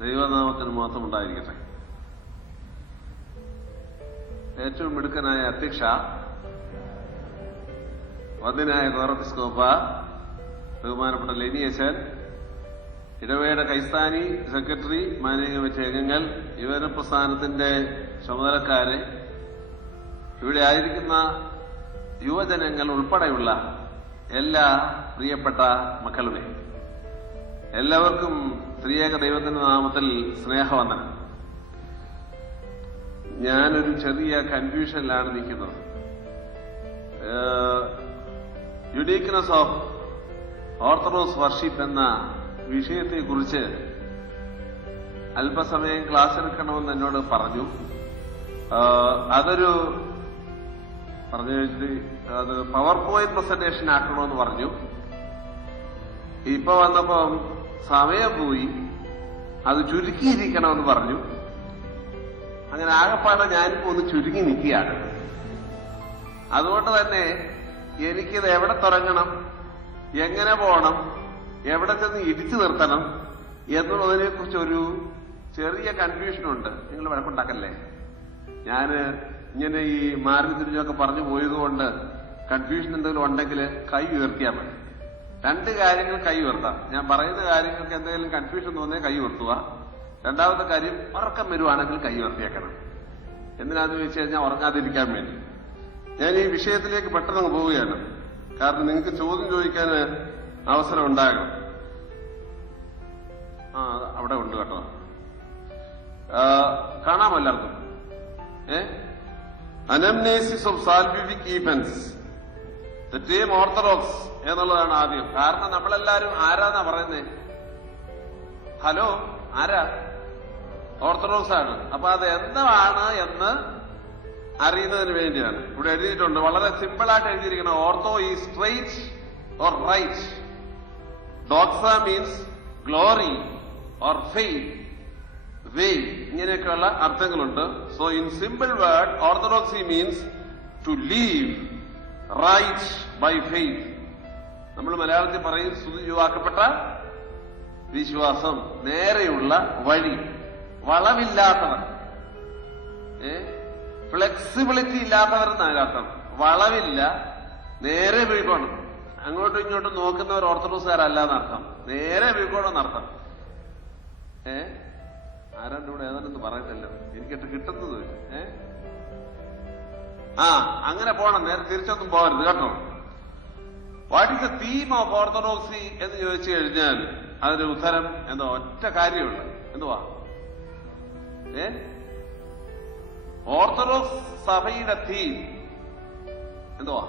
ദൈവനാമത്തിന് മാത്രം ഉണ്ടായിരിക്കട്ടെ. ഏറ്റവും മിടുക്കനായ അധ്യക്ഷ, വന്ദനായ കോറപ്പിസ്കോപ്പ, ബഹുമാനപ്പെട്ട ലെനിയച്ചൻ, ഇടവയുടെ കൈസ്ഥാനി സെക്രട്ടറി, മാനേജിംഗ് കമ്മിറ്റി അംഗങ്ങൾ, യുവജന പ്രസ്ഥാനത്തിന്റെ ചുമതലക്കാര്, ഇവിടെ ആയിരിക്കുന്ന യുവജനങ്ങൾ ഉൾപ്പെടെയുള്ള എല്ലാ പ്രിയപ്പെട്ട മക്കളുടെ എല്ലാവർക്കും ത്രിയേക ദൈവത്തിന്റെ നാമത്തിൽ സ്നേഹവന്ദനം. ഞാനൊരു ചെറിയ കൺഫ്യൂഷനിലാണ് നിൽക്കുന്നത്. യുണീക്നെസ് ഓഫ് ഓർത്തഡോക്സ് വർഷിപ്പ് എന്ന വിഷയത്തെക്കുറിച്ച് അല്പസമയം ക്ലാസ് എടുക്കണമെന്ന് എന്നോട് പറഞ്ഞു. അതൊരു അത് പവർ പോയിന്റ് പ്രസന്റേഷൻ ആക്കണമെന്ന് പറഞ്ഞു. ഇപ്പൊ വന്നപ്പം സമയം പോയി, അത് ചുരുക്കിയിരിക്കണമെന്ന് പറഞ്ഞു. അങ്ങനെ ആകെപ്പാടെ ഞാനിപ്പോ ഒന്ന് ചുരുങ്ങി നിൽക്കുകയാണ്. അതുകൊണ്ട് തന്നെ എനിക്കിത് എവിടെ തുടങ്ങണം, എങ്ങനെ പോകണം, എവിടെ ചെന്ന് ഇടിച്ചു നിർത്തണം എന്നുള്ളതിനെ കുറിച്ച് ഒരു ചെറിയ കൺഫ്യൂഷനുണ്ട്. നിങ്ങൾ വഴക്കുണ്ടാക്കല്ലേ? ഞാന് ഇങ്ങനെ ഈ മാറി തിരിഞ്ഞൊക്കെ പറഞ്ഞു പോയതുകൊണ്ട് കൺഫ്യൂഷൻ എന്തെങ്കിലും ഉണ്ടെങ്കിൽ കൈ ഉയർത്തിയാൽ മതി. രണ്ട് കാര്യങ്ങൾ കൈ ഉയർത്താം. ഞാൻ പറയുന്ന കാര്യങ്ങൾക്ക് എന്തെങ്കിലും കൺഫ്യൂഷൻ തോന്നിയാൽ കൈ ഉയർത്തുക. രണ്ടാമത്തെ കാര്യം, ഉറക്കം വരുവാണെങ്കിൽ കൈ ഉയർത്തിയേക്കണം. എന്തിനാന്ന് ചോദിച്ചു കഴിഞ്ഞാൽ ഉറങ്ങാതിരിക്കാൻ വേണ്ടി. ഞാൻ ഈ വിഷയത്തിലേക്ക് പെട്ടെന്ന് പോവുകയാണ്, കാരണം നിങ്ങൾക്ക് ചോദ്യം ചോദിക്കാൻ അവസരം ഉണ്ടാകണം. അവിടെ ഉണ്ട് കേട്ടോ, കാണാമോ എല്ലാവർക്കും? Anamnesis of salvific events, the term orthodox എന്നുള്ളതാണ് ആദ്യം. കാരണം നമ്മളെല്ലാരും ആരാന്നാ പറയുന്നേ? ഹലോ, ആരാ? ഓർത്തഡോക്സ് ആണ്. അപ്പൊ അത് എന്താണ് എന്ന് അറിയുന്നതിന് വേണ്ടിയാണ് ഇവിടെ എഴുതിയിട്ടുണ്ട്. വളരെ സിമ്പിളായിട്ട് എഴുതിയിരിക്കണം. ഓർത്തോ ഈ straight or right, doxa means glory or faith, way, ഇങ്ങനെയൊക്കെയുള്ള അർത്ഥങ്ങളുണ്ട്. So in simple word, orthodoxy means to live right by faith. നമ്മൾ മലയാളത്തിൽ പറയും സ്തുതിയുവാക്കപ്പെട്ട വിശ്വാസം, നേരെയുള്ള വഴി, വളവില്ലാത്തവർ, ഫ്ലെക്സിബിലിറ്റി ഇല്ലാത്തവർ എന്നാണ് അർത്ഥം. വളവില്ല, നേരെ വീഴ്കോണം. അങ്ങോട്ടും ഇങ്ങോട്ടും നോക്കുന്നവർ ഓർത്തഡോക്സുകാരല്ല എന്നർത്ഥം. നേരെ വീഴ്കോണം എന്നർത്ഥം. ആരാണ്ട് ഇവിടെ ഏതാണ്ടെന്ന് പറയുന്നല്ലോ, എനിക്കിട്ട് കിട്ടുന്നത്. അങ്ങനെ പോണം, നേരെ തിരിച്ചൊന്നും പോകരുത് കേട്ടോ. What is the theme of orthodoxy എന്ന് ചോദിച്ചു കഴിഞ്ഞാൽ അതിന് ഉത്തരം എന്തോ ഒറ്റ കാര്യമുണ്ട്. എന്തുവാ? ഓർത്തഡോക്സ് സഭയുടെ തീം എന്തുവാ?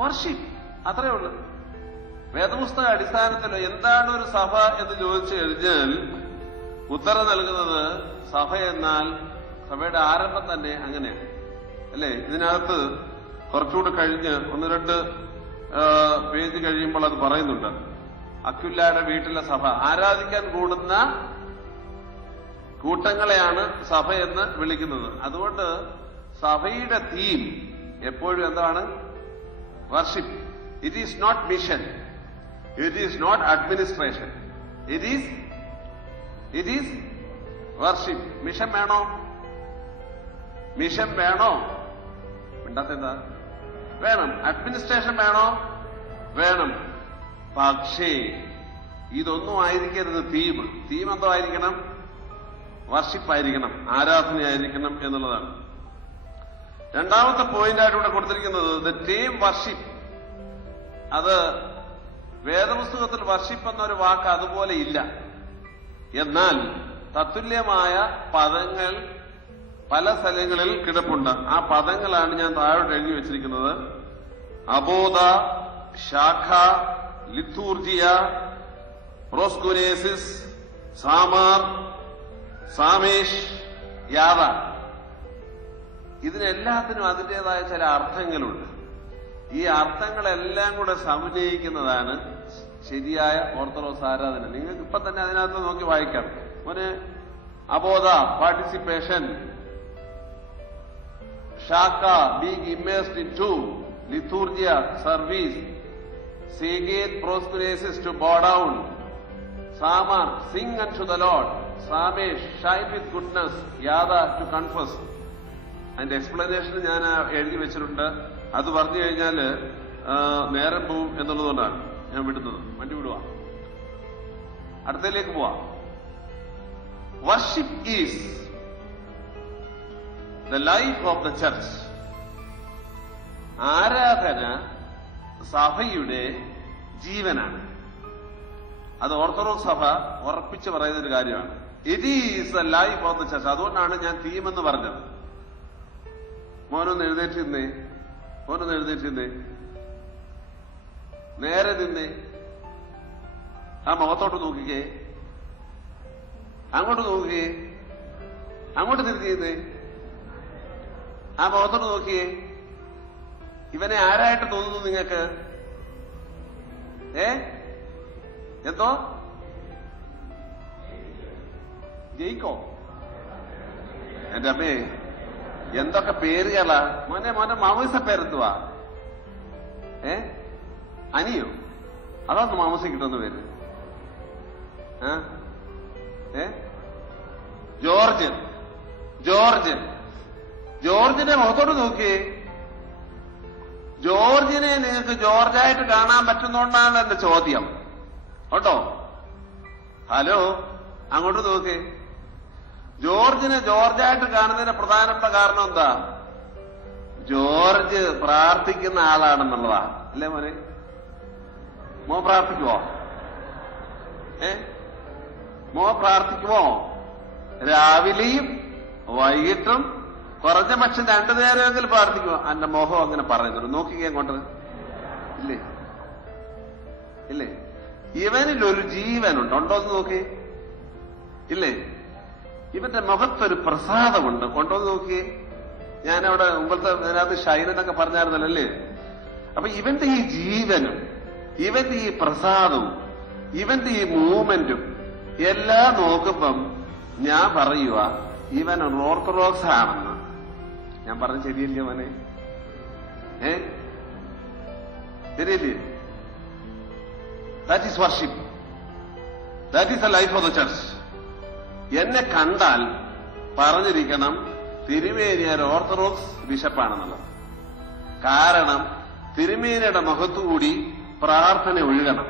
വർഷിപ്പ്. അത്രയേ ഉള്ളൂ. വേദപുസ്തക അടിസ്ഥാനത്തിൽ എന്താണ് ഒരു സഭ എന്ന് ചോദിച്ചു കഴിഞ്ഞാൽ ഉത്തരം നൽകുന്നത് സഭ എന്നാൽ സഭയുടെ ആരംഭം തന്നെ അങ്ങനെയാണ്, അല്ലേ? ഇതിനകത്ത് കുറച്ചുകൂടെ കഴിഞ്ഞ് 1-2 പേജ് കഴിയുമ്പോൾ അത് പറയുന്നുണ്ട്. അക്വിലയുടെ വീട്ടിലെ സഭ, ആരാധിക്കാൻ കൂടുന്ന കൂട്ടങ്ങളെയാണ് സഭ എന്ന് വിളിക്കുന്നത്. അതുകൊണ്ട് സഭയുടെ തീം എപ്പോഴും എന്താണ്? Worship. It is not mission, it is not administration, it is worship. Mission വേണോ? മിഷൻ വേണോ? മിണ്ടാത്തെന്താ? വേണം. അഡ്മിനിസ്ട്രേഷൻ വേണോ? വേണം. പക്ഷേ ഇതൊന്നും ആയിരിക്കരുത് തീം. തീം എന്തോ ആയിരിക്കണം? വർഷിപ്പ് ആയിരിക്കണം, ആരാധനയായിരിക്കണം എന്നുള്ളതാണ്. രണ്ടാമത്തെ പോയിന്റ് ആയിട്ട് ഇവിടെ കൊടുത്തിരിക്കുന്നത് ദ ടേം വർഷിപ്പ്. അത് വേദപുസ്തകത്തിൽ വർഷിപ്പ് എന്നൊരു വാക്ക് അതുപോലെ ഇല്ല. എന്നാൽ തത്തുല്യമായ പദങ്ങൾ പല സ്ഥലങ്ങളിൽ കിടപ്പുണ്ട്. ആ പദങ്ങളാണ് ഞാൻ താഴോട്ട് എഴുതി വെച്ചിരിക്കുന്നത്. അബോധ, ശാഖ, ലിത്തൂർജിയ, പ്രോസ്കുനേസിസ്, സാമാർ, സാമേഷ്, യാവ. ഇതിനെല്ലാത്തിനും അതിൻ്റെതായ ചില അർത്ഥങ്ങളുണ്ട്. ഈ അർത്ഥങ്ങളെല്ലാം കൂടെ സമന്വയിക്കുന്നതാണ് ശരിയായ ഓർത്തഡോക്സ് ആരാധന. നിങ്ങൾക്ക് ഇപ്പൊ തന്നെ അതിനകത്ത് നോക്കി വായിക്കാം. മോനെ, അബോധ പാർട്ടിസിപ്പേഷൻ, ശാഖ ബീങ് ഇമേഴ്സ്ഡ് ഇൻ ടു, ലിത്തൂർജിയ സർവീസ്, സേഗേത് പ്രോസ്കുനേസിസ് ടു ബോ ഡൗൺ, സാമാർ, സിംഗ് അൻടു ദ ലോർഡ്. സാമേഷ്, ഷൈൻ വിത്ത് ഗുഡ്നസ്. യാദ, ടു കൺഫസ്. അതിന്റെ എക്സ്പ്ലനേഷൻ ഞാൻ എഴുതി വെച്ചിട്ടുണ്ട്. അത് പറഞ്ഞു കഴിഞ്ഞാൽ നേരം പോവും എന്നുള്ളതുകൊണ്ടാണ് ഞാൻ വിടുന്നത്. വണ്ടി വിടുക, അടുത്തതിലേക്ക് പോവാം. Worship is the life of the church. ആരാധന സഭയുടെ ജീവനാണ്. അത് ഓർത്തഡോക്സ് സഭ ഉറപ്പിച്ച് പറയുന്ന ഒരു കാര്യമാണ്. It is the life of the church. അതുകൊണ്ടാണ് ഞാൻ തീമെന്ന് പറഞ്ഞത്. മോനൊന്ന് എഴുന്നേറ്റിരുന്നേ, മോനൊന്ന് എഴുന്നേറ്റിരുന്നേ, നേരെ നിന്നേ, ആ മുഖത്തോട്ട് നോക്കിക്കേ, അങ്ങോട്ട് നോക്കിക്കേ, അങ്ങോട്ട് തിരിഞ്ഞേ, ആ മുഖത്തോട്ട് നോക്കിയേ. ഇവനെ ആരായിട്ട് തോന്നുന്നു നിങ്ങൾക്ക്? എന്തോ ജയിക്കോ? എന്റെ അമ്മേ, എന്തൊക്കെ പേരുകളാ മോനെ. മോനെ മാമൂസ പേരെന്തുവാ? അനിയോ? അതൊന്ന് മാമൂസ കിട്ടുന്ന പേര്. ജോർജ്. ജോർജ്. ജോർജിന്റെ മുഖത്തോട്ട് നോക്കിയേ. ജോർജിനെ നിങ്ങൾക്ക് ജോർജായിട്ട് കാണാൻ പറ്റുന്നോണ്ടാണ് എന്റെ ചോദ്യം. കേട്ടോ? ഹലോ, അങ്ങോട്ട് നോക്കേ. ജോർജിനെ ജോർജായിട്ട് കാണുന്നതിന് പ്രധാനപ്പെട്ട കാരണം എന്താ? ജോർജ് പ്രാർത്ഥിക്കുന്ന ആളാണെന്നുള്ളതാ. അല്ലേ മോനെ? മോ പ്രാർത്ഥിക്കുമോ? മോ പ്രാർത്ഥിക്കുമോ? രാവിലെയും വൈകിട്ടും കുറഞ്ഞ പക്ഷം 2 നേരമെങ്കിലും പ്രാർത്ഥിക്കുമോ? എന്റെ മോഹം അങ്ങനെ പറയുന്നുണ്ട്. നോക്കിക്കേ കൊണ്ട്. ഇല്ലേ? ഇല്ലേ? ഇവനിലൊരു ജീവനുണ്ട്. ഉണ്ടോന്ന് നോക്കി. ഇല്ലേ? ഇവന്റെ മുഖത്തൊരു പ്രസാദമുണ്ട്. ഉണ്ടോന്ന് നോക്കിയേ. ഞാനവിടെ മുമ്പത്തെ അതിനകത്ത് ഷൈൻ എന്നൊക്കെ പറഞ്ഞായിരുന്നല്ലോ അല്ലേ? അപ്പൊ ഇവന്റെ ഈ ജീവനും ഇവന്റെ ഈ പ്രസാദവും ഇവന്റെ ഈ മൂവ്മെന്റും എല്ലാം നോക്കുമ്പം ഞാൻ പറയുക ഇവൻ ഓർത്തഡോക്സ് ആണെന്ന്. ഞാൻ പറഞ്ഞ ശരിയല്ലേ മോനെ? ശരിയല്ലേ? That is worship. That is the life of the church. എന്നെ കണ്ടാൽ പറഞ്ഞിരിക്കണം തിരുമേനിയാർ ഓർത്തഡോക്സ് ബിഷപ്പാണെന്നുള്ളത്. കാരണം തിരുമേനിയുടെ മുഖത്തുകൂടി പ്രാർത്ഥന ഒഴുകണം,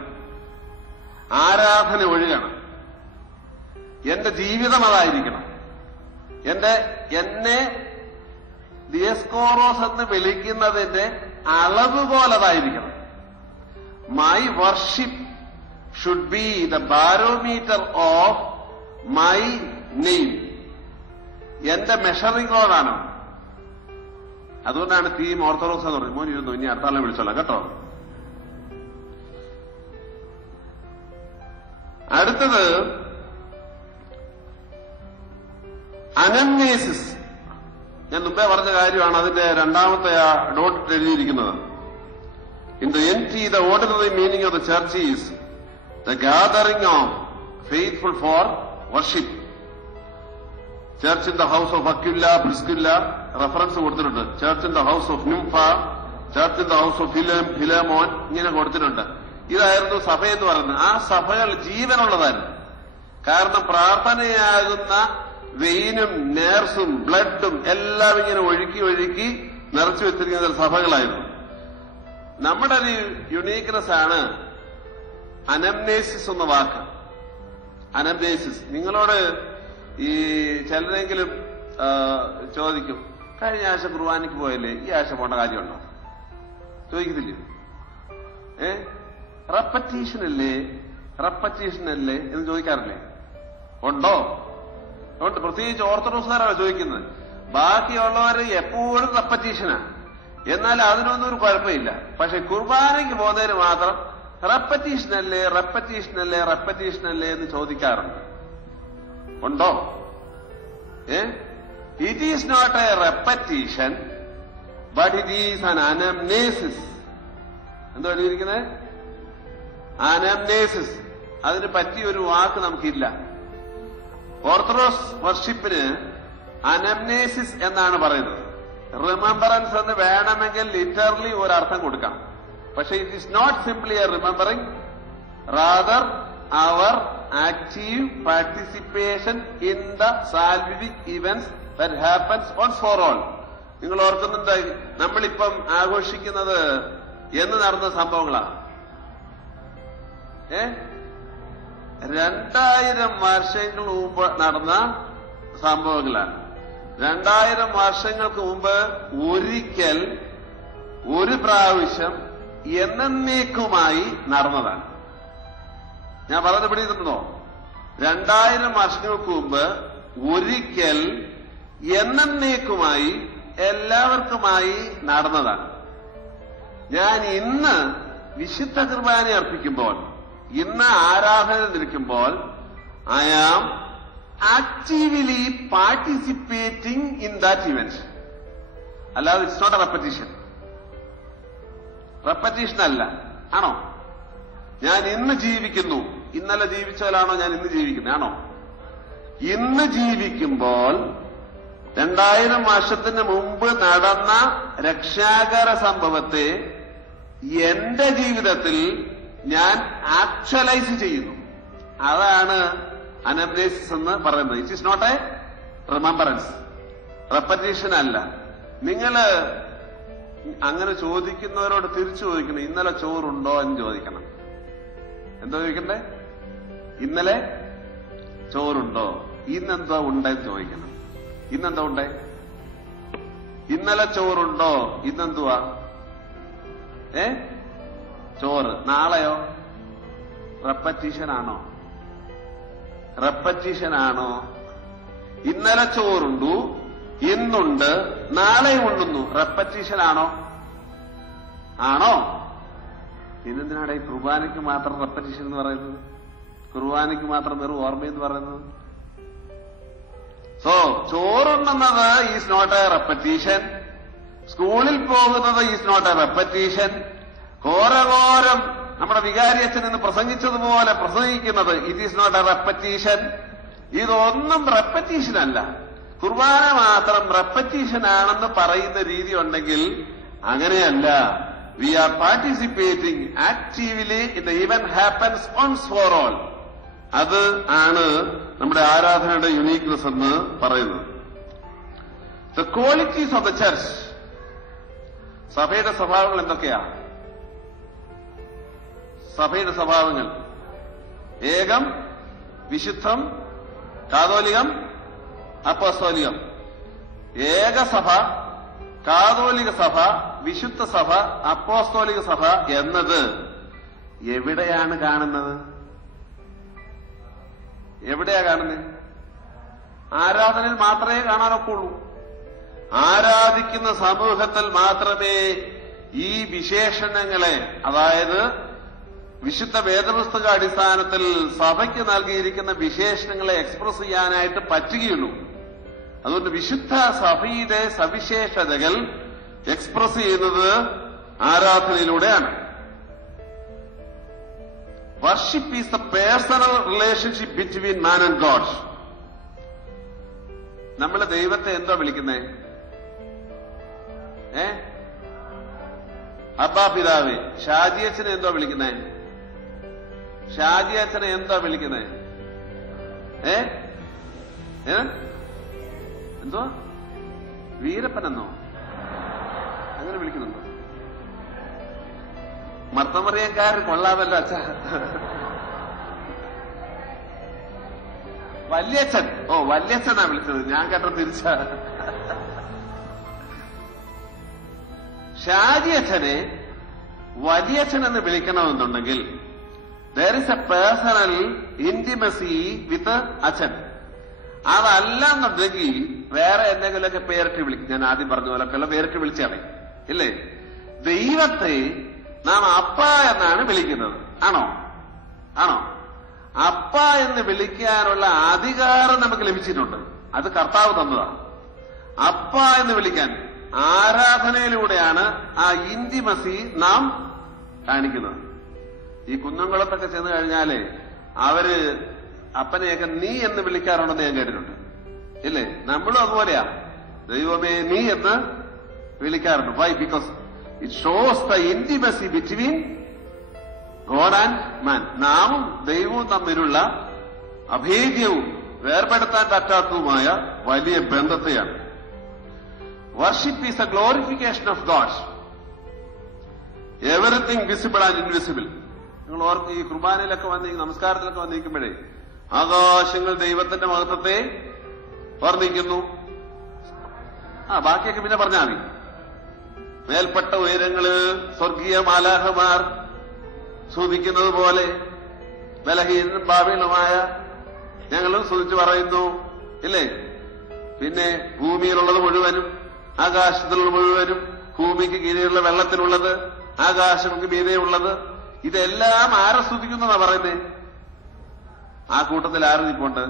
ആരാധന ഒഴുകണം. എന്റെ ജീവിതം അതായിരിക്കണം. എന്നെ ദിയസ്കോറോസ് എന്ന് വിളിക്കുന്നതിന്റെ അളവ് പോലതായിരിക്കണം. My worship should be the barometer of my name. എന്റെ മെഷറിംഗ് റോഡാണ്. അതുകൊണ്ടാണ് തീം ഓർത്തഡോക്സ് എന്ന് പറയുന്നത്. മോൻ ഇരുന്നു, ഇനി അടുത്ത ആളെ വിളിച്ചോളാം കേട്ടോ. അടുത്തത് അനംനേസിസ്. ഞാൻ മുമ്പേ പറഞ്ഞ കാര്യമാണ്. അതിന്റെ രണ്ടാമത്തെ ഡോട്ട് എഴുതിയിരിക്കുന്നത്. In the NT the ordinary meaning of the church is the gathering of faithful for worship. Church in the house of Aquila, Priscilla reference കൊടുത്തിട്ടുണ്ട്. Church in the house of Nympha, church in the house of Philemon, ഇങ്ങനെ കൊടുത്തിട്ടുണ്ട്. ഇതായിരുന്നു സഭയെന്ന് പറയുന്നത്. ആ സഭകൾ ജീവനുള്ളതായിരുന്നു. കാരണം പ്രാർത്ഥനയാകുന്ന വെയിനും നേർസും ബ്ലഡും എല്ലാം ഇങ്ങനെ ഒഴുക്കി ഒഴുക്കി നിറച്ചു വെച്ചിരിക്കുന്ന സഭകളായിരുന്നു. നമ്മുടെ ഒരു യുണീക്നെസ് ആണ് അനംനേസിസ് എന്ന വാക്ക്. അനംനേസിസ്. നിങ്ങളോട് ഈ ചിലരെങ്കിലും ചോദിക്കും, കഴിഞ്ഞ ആഴ്ച കുർബാനയ്ക്ക് പോയല്ലേ, ഈ ആഴ്ച പോകേണ്ട കാര്യമുണ്ടോ? ചോദിക്കത്തില്ലേ? റെപ്പറ്റീഷൻ അല്ലേ എന്ന് ചോദിക്കാറില്ലേ? ഉണ്ടോ? ഉണ്ട്. പ്രത്യേകിച്ച് ഓർത്തഡോക്സുകാരാണ് ചോദിക്കുന്നത്. ബാക്കിയുള്ളവർ എപ്പോഴും റെപ്പറ്റീഷനാ. എന്നാൽ അതിനൊന്നും ഒരു കുഴപ്പമില്ല. പക്ഷെ കുർബാനയ്ക്ക് പോകുന്നതിന് മാത്രം റെപ്പറ്റീഷനല്ലേ എന്ന് ചോദിക്കാറുണ്ട്. ഉണ്ടോ? It is not a repetition, but it is an anamnesis. എന്തോ എഴുതിയിരിക്കുന്നത്? അനംനേസിസ്. അതിന് പറ്റിയൊരു വാക്ക് നമുക്കില്ല. ഓർത്തഡോക്സ് വർഷിപ്പിന് അനംനേസിസ് എന്നാണ് പറയുന്നത്. റിമെമ്പറൻസ് എന്ന് വേണമെങ്കിൽ ലിറ്ററലി ഒരർത്ഥം കൊടുക്കാം. പക്ഷെ it is not simply a remembering, rather our active participation in the salvific events that happens once for all. നിങ്ങൾ ഓർക്കുന്നുണ്ട്, നമ്മളിപ്പം ആഘോഷിക്കുന്നത് എന്ന് നടന്ന സംഭവങ്ങളാണ്. 2000 വർഷങ്ങൾക്ക് മുമ്പ് നടന്ന സംഭവങ്ങളാണ്. 2000 വർഷങ്ങൾക്ക് മുമ്പ് ഒരിക്കൽ, ഒരു പ്രാവശ്യം, എന്നേക്കുമായി നടന്നതാണ്. ഞാൻ പറഞ്ഞത് പിടിയിട്ടുണ്ടോ? 2000 വർഷങ്ങൾക്ക് മുമ്പ് ഒരിക്കൽ, എന്നേക്കുമായി, എല്ലാവർക്കുമായി നടന്നതാണ്. ഞാൻ ഇന്ന് വിശുദ്ധ കുർബാന അർപ്പിക്കുമ്പോൾ, ഇന്ന് ആരാധന നിൽക്കുമ്പോൾ, I am actively participating in that event. അല്ലാതെ it's not a repetition. Repetition അല്ല. ആണോ? ഞാൻ ഇന്ന് ജീവിക്കുന്നു. ഇന്നലെ ജീവിച്ചാലാണോ ഞാൻ ഇന്ന് ജീവിക്കുന്നത്? ആണോ? ഇന്ന് ജീവിക്കുമ്പോൾ 2000 വർഷത്തിന് മുമ്പ് നടന്ന രക്ഷാകര സംഭവത്തെ എന്റെ ജീവിതത്തിൽ ഞാൻ ആക്ച്വലൈസ് ചെയ്യുന്നു. അതാണ് അനംനേസിസ് എന്ന് പറയുന്നത്. It is not a remembrance, repetition അല്ല. നിങ്ങള് അങ്ങനെ ചോദിക്കുന്നവരോട് തിരിച്ചു ചോദിക്കണം, ഇന്നലെ ചോറുണ്ടോ എന്ന് ചോദിക്കണം. എന്താ ചോദിക്കണ്ടേ? ഇന്നലെ ചോറുണ്ടോ, ഇന്നെന്തോ ഉണ്ടെന്ന് ചോദിക്കണം. ഇന്നെന്താ ഉണ്ടേ? ഇന്നലെ ചോറുണ്ടോ, ഇന്നെന്തുവാ? ചോറ്. നാളെയോ? റെപ്പറ്റീഷൻ ആണോ? റെപ്പറ്റീഷൻ ആണോ? ഇന്നലെ ചോറുണ്ടു, ഇന്നുണ്ട്, നാളെ ഉണ്ണുന്നു. റെപ്പറ്റീഷൻ ആണോ? ആണോ? പിന്നെന്തിനാണ് ഈ കുർബാനയ്ക്ക് മാത്രം റെപ്പറ്റീഷൻ എന്ന് പറയുന്നത്? കുർബാനയ്ക്ക് മാത്രം വെറും ഓർമ്മയെന്ന് പറയുന്നത്? സോ ചോറുണ്ണുന്നത് ഈസ് നോട്ട് എ റെപ്പറ്റീഷൻ. സ്കൂളിൽ പോകുന്നത് ഈസ് നോട്ട് എ റെപ്പറ്റീഷൻ. ഘോരഘോരം നമ്മുടെ വികാരിയച്ഛൻ എന്ന് പ്രസംഗിച്ചതുപോലെ പ്രസംഗിക്കുന്നത് it is not a repetition. ഇതൊന്നും റെപ്പറ്റീഷൻ അല്ല. കുർബാന മാത്രം റെപ്പറ്റീഷൻ ആണെന്ന് പറയുന്ന രീതി ഉണ്ടെങ്കിൽ അങ്ങനെയല്ല. We are participating actively in the event happens once for all. അത് ആണ് നമ്മുടെ ആരാധനയുടെ യുണീക്നെസ് എന്ന് പറയുന്നത്. The qualities of the church. സഭയുടെ സ്വഭാവങ്ങൾ എന്തൊക്കെയാ? സഭയുടെ സ്വഭാവങ്ങൾ: ഏകം, വിശുദ്ധം, കാതോലികം, അപ്പോസ്തോലികം. ഏകസഭ, കാതോലിക സഭ, വിശുദ്ധ സഭ, അപ്പോസ്തോലിക സഭ എന്നത് എവിടെയാണ് കാണുന്നത്? എവിടെയാ കാണുന്നത്? ആരാധനയിൽ മാത്രമേ കാണാനൊക്കുള്ളൂ. ആരാധിക്കുന്ന സമൂഹത്തിൽ മാത്രമേ ഈ വിശേഷണങ്ങളെ, അതായത് വിശുദ്ധ വേദപുസ്തക അടിസ്ഥാനത്തിൽ സഭയ്ക്ക് നൽകിയിരിക്കുന്ന വിശേഷണങ്ങളെ എക്സ്പ്രസ് ചെയ്യാനായിട്ട് പറ്റുകയുള്ളൂ. അതുകൊണ്ട് വിശുദ്ധ സഭയുടെ സവിശേഷതകൾ എക്സ്പ്രസ് ചെയ്യുന്നത് ആരാധനയിലൂടെയാണ്. Worship is the personal relationship between man and God. നമ്മൾ ദൈവത്തെ എന്തോ വിളിക്കുന്നേ? അബ്ബാ പിതാവേ. ഷാജിയച്ഛനെ എന്തോ വിളിക്കുന്നേ? ഷാജിയച്ഛനെ എന്തോ വിളിക്കുന്നേ? എന്തോ വീരപ്പനെന്നോ അങ്ങനെ വിളിക്കുന്നുണ്ടോ? മർത്തമറിയക്കാരൻ കൊള്ളാമല്ലോ അച്ഛ. വല്യച്ഛൻ. ഓ, വല്യച്ഛനാ വിളിച്ചത്. ഞാൻ കേട്ടോ തിരിച്ച. ഷാജിയച്ഛനെ വലിയച്ഛൻ എന്ന് വിളിക്കണമെന്നുണ്ടെങ്കിൽ there is a personal intimacy with അച്ഛൻ. അതല്ല എന്നുണ്ടെങ്കിൽ വേറെ എന്തെങ്കിലുമൊക്കെ പേരിട്ട് വിളിക്കും. ഞാൻ ആദ്യം പറഞ്ഞ പോലൊക്കെയുള്ള പേരിട്ട് വിളിച്ചാണ് ഇല്ലേ? ദൈവത്തെ നാം അപ്പ എന്നാണ് വിളിക്കുന്നത്. ആണോ? ആണോ? അപ്പ എന്ന് വിളിക്കാനുള്ള അധികാരം നമുക്ക് ലഭിച്ചിട്ടുണ്ട്. അത് കർത്താവ് തന്നതാണ്. അപ്പ എന്ന് വിളിക്കാൻ ആരാധനയിലൂടെയാണ് ആ ഇന്റിമസി നാം കാണിക്കുന്നത്. ഈ കുന്നംകുളത്തൊക്കെ ചെന്ന് കഴിഞ്ഞാല് അവര് അപ്പനെയൊക്കെ നീ എന്ന് വിളിക്കാറുണ്ടെന്ന് ഞാൻ കേട്ടിട്ടുണ്ട് ഇല്ലേ? നമ്മളും അതുപോലെയാ. ദൈവമേ നീ എന്ന് വിളിക്കാറുണ്ട്. Why? Because it shows the intimacy between God and man. നാമും ദൈവവും തമ്മിലുള്ള അഭേദ്യവും വേർപെടുത്താൻ പറ്റാത്തതുമായ വലിയ ബന്ധത്തെയാണ്. Worship is a glorification of God. Everything visible and invisible. നിങ്ങൾ ഓർക്കും, ഈ കുർബാനയിലൊക്കെ നമസ്കാരത്തിലൊക്കെ വന്നിരിക്കുമ്പോഴേ ആകാശങ്ങൾ ദൈവത്തിന്റെ മഹത്വത്തെ വർണ്ണിക്കുന്നു. ബാക്കിയൊക്കെ പിന്നെ പറഞ്ഞാൽ മതി. മേൽപ്പെട്ട ഉയരങ്ങള് സ്വർഗീയ മാലാഖമാർ സ്തുതിക്കുന്നത് പോലെ ബലഹീനനും ഭാവികളുമായ ഞങ്ങളും സ്തുതിച്ചു പറയുന്നു, ഇല്ലേ? പിന്നെ ഭൂമിയിലുള്ളത് മുഴുവനും, ആകാശത്തിലുള്ള മുഴുവനും, ഭൂമിക്ക് കീഴെയുള്ള വെള്ളത്തിലുള്ളത്, ആകാശങ്ങൾക്ക് മീതെയുള്ളത്, ഇതെല്ലാം ആരെ സ്തുതിക്കുന്നതാ പറയുന്നേ? ആ കൂട്ടത്തിൽ ആര് നിൽപ്പുണ്ട്?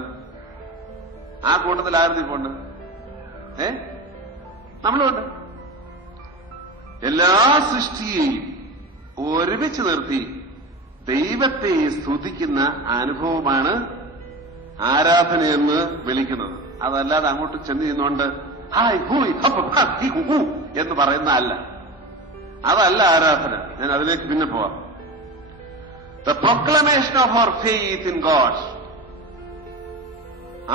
ആ കൂട്ടത്തിൽ ആര് നിൽപ്പുണ്ട്? നമ്മളുണ്ട്. എല്ലാ സൃഷ്ടിയെയും ഒരുമിച്ച് നിർത്തി ദൈവത്തെ സ്തുതിക്കുന്ന അനുഭവമാണ് ആരാധനയെന്ന് വിളിക്കുന്നത്. അതല്ലാതെ അങ്ങോട്ട് ചെന്ന് നിന്നുകൊണ്ട് ഹായ് ഹൂയ് ഹൂ എന്ന് പറയുന്ന അല്ല. അതല്ല ആരാധന. ഞാൻ അതിലേക്ക് പിന്നെ പോവാം. The proclamation of our faith in God.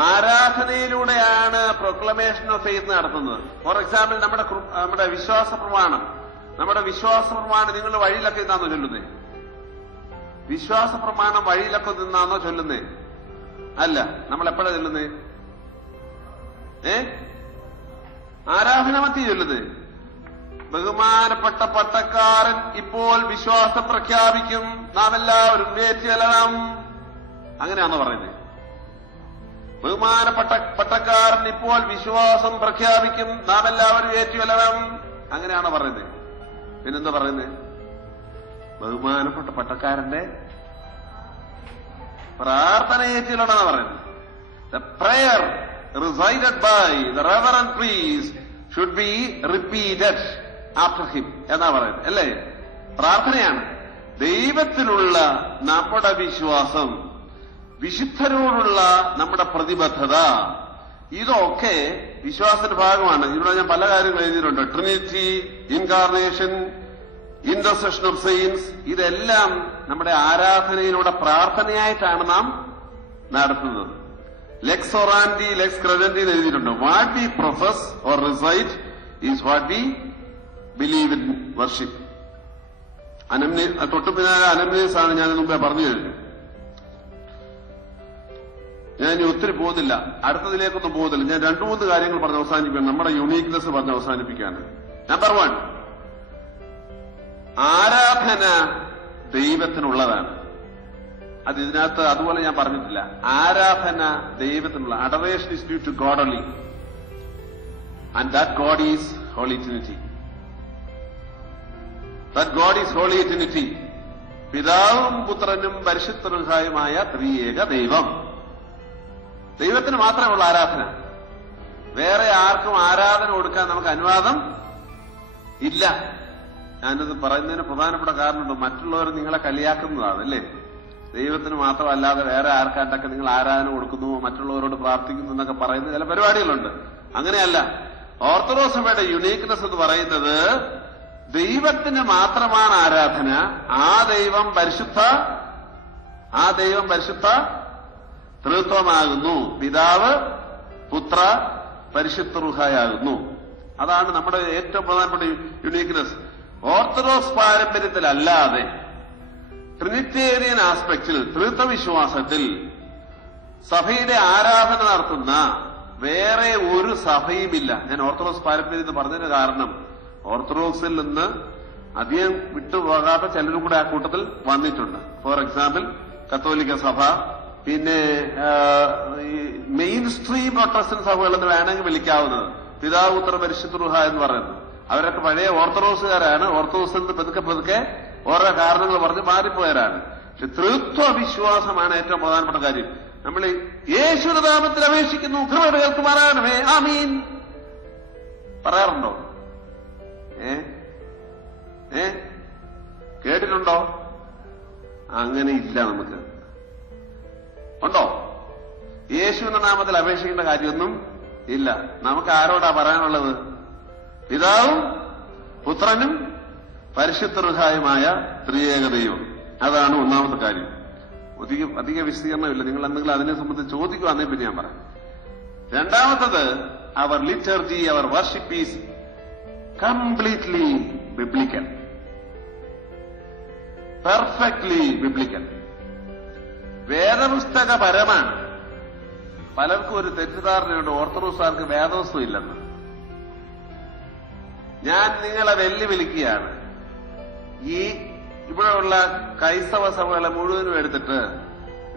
ആരാധനയിലൂടെയാണ് പ്രൊക്ലമേഷൻ ഓഫ് ഫെയ്ത്ത് നടത്തുന്നത്. ഫോർ എക്സാമ്പിൾ, നമ്മുടെ വിശ്വാസ പ്രമാണം നിങ്ങൾ വഴിയിലൊക്കെ നിന്നാണോ ചൊല്ലുന്നേ? വിശ്വാസ പ്രമാണം വഴിയിലൊക്കെ നിന്നാണോ ചൊല്ലുന്നേ? അല്ല. നമ്മൾ എപ്പോഴാ ചൊല്ലുന്നേ? ആരാധന മധ്യേ ചൊല്ലുന്നേ. ബഹുമാനപ്പെട്ട പട്ടക്കാരൻ ഇപ്പോൾ വിശ്വാസം പ്രഖ്യാപിക്കും, നാം എല്ലാവരും ഏറ്റുചൊല്ലണം. അങ്ങനെയാണോ പറയുന്നത്? ബഹുമാനപ്പെട്ട പട്ടക്കാരൻ ഇപ്പോൾ വിശ്വാസം പ്രഖ്യാപിക്കും, നാം എല്ലാവരും ഏറ്റുചൊല്ലണം. അങ്ങനെയാണോ പറയുന്നത്? പിന്നെന്താ പറയുന്നത്? ബഹുമാനപ്പെട്ട പട്ടക്കാരന്റെ പ്രാർത്ഥന ഏറ്റുചൊല്ലണമെന്നാണ് പറയുന്നത്. The prayer recited by the reverend priest should be repeated after him എന്നാ പറയുന്നത്, അല്ലേ? പ്രാർത്ഥനയാണ്. ദൈവത്തിലുള്ള നമ്മുടെ വിശ്വാസം, വിശുദ്ധരോടുള്ള നമ്മുടെ പ്രതിബദ്ധത, ഇതൊക്കെ വിശ്വാസത്തിന്റെ ഭാഗമാണ്. ഇവിടെ ഞാൻ പല കാര്യങ്ങൾ എഴുതിയിട്ടുണ്ട്. Trinity, incarnation, intercession of saints, ഇതെല്ലാം നമ്മുടെ ആരാധനയിലൂടെ പ്രാർത്ഥനയായിട്ടാണ് നാം നടത്തുന്നത്. ലെക്സ് ഒറാൻഡി ലെക്സ് ക്രെഡന്റി എന്ന് എഴുതിയിട്ടുണ്ട്. What we profess or recite is what we believe in worship. തൊട്ടുപിന്നാലെ അനംനേസ് ആണ് ഞാൻ മുമ്പേ പറഞ്ഞു കഴിഞ്ഞു. ഞാൻ ഇനി ഒത്തിരി പോകുന്നില്ല, അടുത്തതിലേക്കൊന്നും പോകുന്നില്ല. ഞാൻ 2-3 കാര്യങ്ങൾ പറഞ്ഞ് അവസാനിപ്പിക്കണം. നമ്മുടെ യുണീക്നെസ് പറഞ്ഞ് അവസാനിപ്പിക്കാണ്. നമ്പർ 1, ആരാധന ദൈവത്തിനുള്ളതാണ്. അത് ഇതിനകത്ത് അതുപോലെ ഞാൻ പറഞ്ഞിട്ടില്ല. ആരാധന ദൈവത്തിനുള്ള, adoration is due to God only, and that God is holy Trinity. That God is holy Trinity. പിതാവും പുത്രനും പരിശുദ്ധനുമായ ത്രിയേക ദൈവം. ദൈവത്തിന് മാത്രമുള്ള ആരാധന. വേറെ ആർക്കും ആരാധന കൊടുക്കാൻ നമുക്ക് അനുവാദം ഇല്ല. ഞാനത് പറയുന്നതിന് പ്രധാനപ്പെട്ട കാരണമുണ്ട്. മറ്റുള്ളവർ നിങ്ങളെ കളിയാക്കുന്നതാണ്, അല്ലേ? ദൈവത്തിന് മാത്രമല്ലാതെ വേറെ ആർക്കാണ്ടൊക്കെ നിങ്ങൾ ആരാധന കൊടുക്കുന്നു, മറ്റുള്ളവരോട് പ്രാർത്ഥിക്കുന്നു എന്നൊക്കെ പറയുന്ന ചില പരിപാടികളുണ്ട്. അങ്ങനെയല്ല. ഓർത്തഡോക്സ് സഭയുടെ യുണീക്നെസ് എന്ന് പറയുന്നത് ദൈവത്തിന് മാത്രമാണ് ആരാധന. ആ ദൈവം പരിശുദ്ധ തൃത്വമാകുന്നു. പിതാവ്, പുത്ര, പരിശുദ്ധ റൂഹായാകുന്നു. അതാണ് നമ്മുടെ ഏറ്റവും പ്രധാനപ്പെട്ട യുണീക്നെസ്. ഓർത്തഡോക്സ് പാരമ്പര്യത്തിലല്ലാതെ ട്രിനിറ്റേറിയൻ ആസ്പെക്റ്റിൽ, തൃത്വവിശ്വാസത്തിൽ സഭയുടെ ആരാധന നടത്തുന്ന വേറെ ഒരു സഭയുമില്ല. ഞാൻ ഓർത്തഡോക്സ് പാരമ്പര്യം എന്ന് പറഞ്ഞതിന് കാരണം ഓർത്തഡോക്സിൽ നിന്ന് അധികം വിട്ടുപോകാത്ത ചിലരും കൂടെ ആ കൂട്ടത്തിൽ വന്നിട്ടുണ്ട്. ഫോർ എക്സാമ്പിൾ, കത്തോലിക്ക സഭ, പിന്നെ മെയിൻ സ്ട്രീം പ്രൊട്ടസ്റ്റന്റ് സഭകളെന്ന് വേണമെങ്കിൽ വിളിക്കാവുന്നത്, പിതാവ്, പുത്ര, പരിശുദ്ധ റൂഹ എന്ന് പറയുന്നത്. അവരൊക്കെ പഴയ ഓർത്തഡോക്സുകാരാണ്. ഓർത്തഡോക്സിൽ പതുക്കെ ഓരോ കാരണങ്ങൾ പറഞ്ഞ് മാറിപ്പോയവരാണ്. പക്ഷെ തൃത്വ വിശ്വാസമാണ് ഏറ്റവും പ്രധാനപ്പെട്ട കാര്യം. നമ്മൾ യേശുവിന്റെ നാമത്തിൽ അപേക്ഷിക്കുന്നു, കൃപ കേൾക്കുമാറാകണമേ, ആമീൻ പറയാറുണ്ടോ? കേട്ടിട്ടുണ്ടോ? അങ്ങനെ ഇല്ല. നമുക്ക് ഉണ്ടോ? യേശുവിന്റെ നാമത്തിൽ അപേക്ഷിക്കേണ്ട കാര്യമൊന്നും ഇല്ല. നമുക്ക് ആരോടാ പറയാനുള്ളത്? പിതാവും പുത്രനും പരിശുദ്ധ റൂഹായുമായ ത്രിയേക ദൈവം. അതാണ് ഒന്നാമത്തെ കാര്യം. അധിക വിശദീകരണമില്ല. നിങ്ങൾ എന്തെങ്കിലും അതിനെ സംബന്ധിച്ച് ചോദിക്കുവാന്നേ പിന്നെ ഞാൻ പറയാം. രണ്ടാമത്തത്, our liturgy, our worship is completely biblical, perfectly biblical, വേദപുസ്തകപരമാണ്. പലർക്കും ഒരു തെറ്റിദ്ധാരണയുണ്ട്, ഓർത്തഡോക്സുകാർക്ക് വേദോത്സവം ഇല്ലെന്ന്. ഞാൻ നിങ്ങളെ വെല്ലുവിളിക്കുകയാണ്. ഇവിടെയുള്ള ക്രൈസ്തവ സഭകളെ മുഴുവനും എടുത്തിട്ട്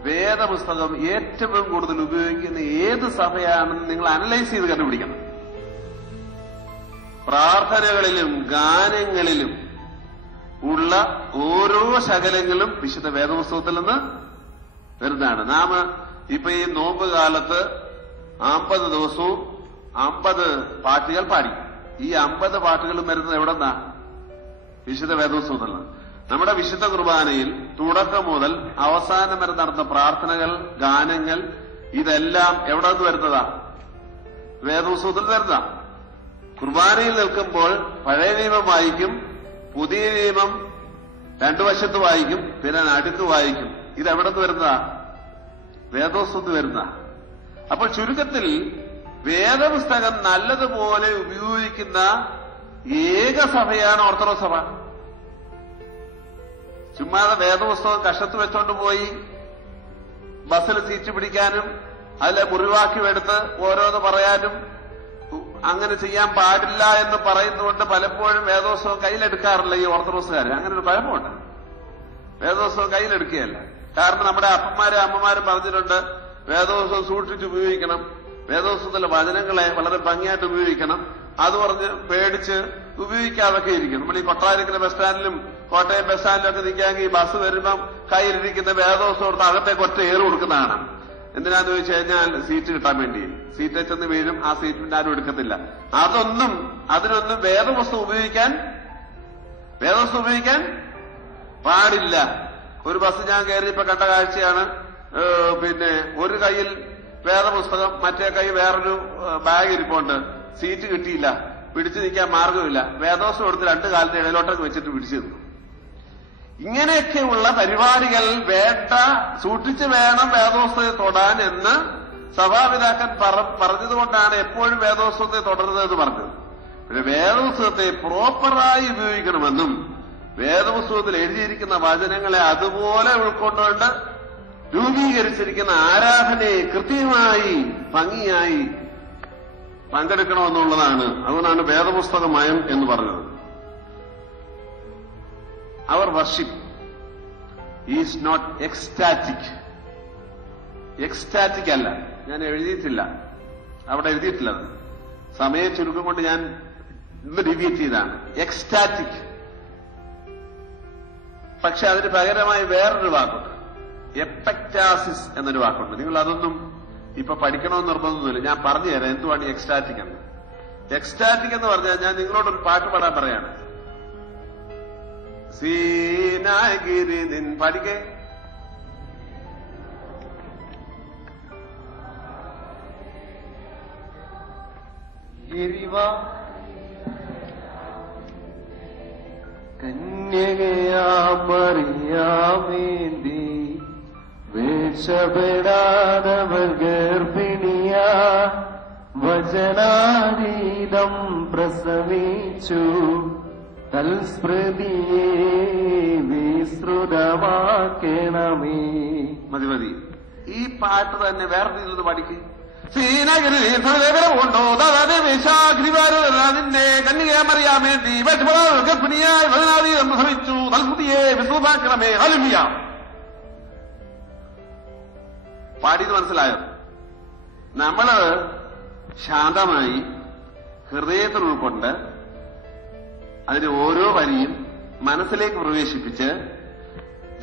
വേദപുസ്തകം ഏറ്റവും കൂടുതൽ ഉപയോഗിക്കുന്ന ഏത് സഭയാണെന്ന് നിങ്ങൾ അനലൈസ് ചെയ്ത് കണ്ടുപിടിക്കണം. പ്രാർത്ഥനകളിലും ഗാനങ്ങളിലും ഉള്ള ഓരോ ശകലങ്ങളും വിശുദ്ധ വേദപുസ്തകത്തിൽ നിന്ന് വരുന്നതാണ്. നാം ഇപ്പൊ ഈ നോമ്പ് കാലത്ത് 50 ദിവസവും 50 പാട്ടുകൾ പാടി. ഈ 50 പാട്ടുകളും വരുന്നത് എവിടെന്നാ? വിശുദ്ധ വേദപുസ്തകത്തിൽ നിന്ന്. നമ്മുടെ വിശുദ്ധ കുർബാനയിൽ തുടക്കം മുതൽ അവസാനം വരെ നടന്ന പ്രാർത്ഥനകൾ, ഗാനങ്ങൾ, ഇതെല്ലാം എവിടെ നിന്ന് വരുന്നതാ? വേദപുസ്തകത്തിൽ വരുന്നതാ. കുർബാനയിൽ നിൽക്കുമ്പോൾ പഴയ നിയമം വായിക്കും, പുതിയ നിയമം രണ്ടു വശത്ത് വായിക്കും, പിന്നെ നടുക്ക് വായിക്കും. ഇതെവിടെ നിന്ന് വരുന്നതാ? വേദപുസ്തകത്തിൽ വരുന്നതാ. അപ്പോൾ ചുരുക്കത്തിൽ വേദപുസ്തകം നല്ലതുപോലെ ഉപയോഗിക്കുന്ന ഏക സഭയാണ് ഓർത്തഡോക്സ് സഭ. ചുമ്മാതെ വേദപുസ്തകം കഷത്ത് വെച്ചോണ്ട് പോയി ബസ്സിൽ സീറ്റ് പിടിക്കാനും അതിലെ മുറിവാക്യം എടുത്ത് ഓരോന്ന് പറയാനും അങ്ങനെ ചെയ്യാൻ പാടില്ല എന്ന് പറയുന്നതുകൊണ്ട് പലപ്പോഴും വേദപുസ്തകം കയ്യിലെടുക്കാറില്ല ഈ ഓർത്തഡോക്സുകാർ. അങ്ങനെ ഒരു കുഴപ്പമുണ്ട്. വേദപുസ്തകം കയ്യിലെടുക്കുകയല്ല. കാരണം നമ്മുടെ അപ്പന്മാരും അമ്മമാരും പറഞ്ഞിട്ടുണ്ട്, വേദപുസ്തകം സൂക്ഷിച്ച് ഉപയോഗിക്കണം, വേദപുസ്തകത്തിലെ വചനങ്ങളെ വളരെ ഭംഗിയായിട്ട് ഉപയോഗിക്കണം. അത് പറഞ്ഞ് പേടിച്ച് ഉപയോഗിക്കാതൊക്കെ ഇരിക്കും. നമ്മൾ ഈ കൊട്ടാരക്കര ബസ് സ്റ്റാൻഡിലും കോട്ടയം ബസ് സ്റ്റാൻഡിലൊക്കെ നിൽക്കാമെങ്കിൽ ബസ് വരുമ്പം കയ്യിലിരിക്കുന്ന വേദപുസ്തകം എടുത്ത് അകത്തേക്ക് ഒറ്റ ഏറ് കൊടുക്കുന്നതാണ്. എന്തിനാന്ന് ചോദിച്ചു കഴിഞ്ഞാൽ സീറ്റ് കിട്ടാൻ വേണ്ടി. സീറ്റ് ചെന്ന് വീഴും, ആ സീറ്റിന്റെ ആരും എടുക്കത്തില്ല. അതിനൊന്നും വേദപുസ്തകം ഉപയോഗിക്കാൻ പാടില്ല. ഒരു ബസ് ഞാൻ കയറിയപ്പോ കണ്ട കാഴ്ചയാണ്. പിന്നെ ഒരു കയ്യിൽ വേദപുസ്തകം, മറ്റേ കൈ വേറൊരു ബാഗ് ഇരിപ്പുണ്ട്. സീറ്റ് കിട്ടിയില്ല, പിടിച്ചു നിൽക്കാൻ മാർഗമില്ല. വേദപുസ്തകം എടുത്ത് 2 കാലിന്റെ ഇടയിലോട്ടൊക്കെ വെച്ചിട്ട് പിടിച്ചു നിന്നു. ഇങ്ങനെയൊക്കെയുള്ള പരിപാടികൾ വേണ്ട, സൂക്ഷിച്ച് വേണം വേദപുസ്തകത്തെ തൊടാൻ എന്ന് സഭാപിതാക്കൻ പറഞ്ഞതുകൊണ്ടാണ് എപ്പോഴും വേദപുസ്തകത്തെ തുടരുന്നതെന്ന് പറഞ്ഞത്. പിന്നെ വേദപുസ്തകത്തെ പ്രോപ്പറായി ഉപയോഗിക്കണമെന്നും വേദപുസ്തകത്തിൽ എഴുതിയിരിക്കുന്ന വചനങ്ങളെ അതുപോലെ ഉൾക്കൊണ്ടുകൊണ്ട് രൂപീകരിച്ചിരിക്കുന്ന ആരാധനയെ കൃത്യമായി ഭംഗിയായി പങ്കെടുക്കണമെന്നുള്ളതാണ്. അതുകൊണ്ടാണ് വേദപുസ്തകമയം എന്ന് പറഞ്ഞത്. Our worship is not ecstatic. Ecstatic അല്ല. ഞാൻ എഴുതിയിട്ടില്ല, അവിടെ എഴുതിയിട്ടില്ല. സമയ ചുരുക്കം കൊണ്ട് ഞാൻ ഇന്ന് റിപ്പീറ്റ് ചെയ്താണ്. എക്സ്റ്റാറ്റിക്. പക്ഷെ അതിന് പകരമായി വേറൊരു വാക്കുണ്ട്, എപ്പക്റ്റാസിസ് എന്നൊരു വാക്കുണ്ട്. നിങ്ങൾ അതൊന്നും ഇപ്പൊ പഠിക്കണമെന്ന് നിർബന്ധമൊന്നുമില്ല. ഞാൻ പറഞ്ഞു തരാം എന്തുവാണ് എക്സ്റ്റാറ്റിക് എന്ന്. എക്സ്റ്റാറ്റിക് എന്ന് പറഞ്ഞാൽ ഞാൻ നിങ്ങളോടൊരു പാട്ട് പാടാൻ പറയാണ്. സീനാഗിരി നിൻ പഠിക്കേ കന്യകയാമറിയാമേന്തി വേഷപ്പെടാതവർ ഗർഭിണിയാ വചനാതീതം പ്രസവിച്ചു തൽസ്മൃതിയെ വിസ്തൃതമാക്കണമേ. മതി. ഈ പാട്ട് തന്നെ വേറെ രീതിയിൽ പഠിക്കും. ഉണ്ടോ നിന്നെ കന്യകയാമറിയാൻ വേണ്ടി ഗർഭിണിയായി വചനാതീതം പ്രസവിച്ചു തൽസ്മൃതിയെ വിസ്തൃതമാക്കണമേ. ഹല്ലേലൂയ. പാടിയത് മനസ്സിലായോ? നമ്മള് ശാന്തമായി ഹൃദയത്തിൽ ഉൾക്കൊണ്ട് അതിന് ഓരോ വരിയും മനസ്സിലേക്ക് പ്രവേശിപ്പിച്ച്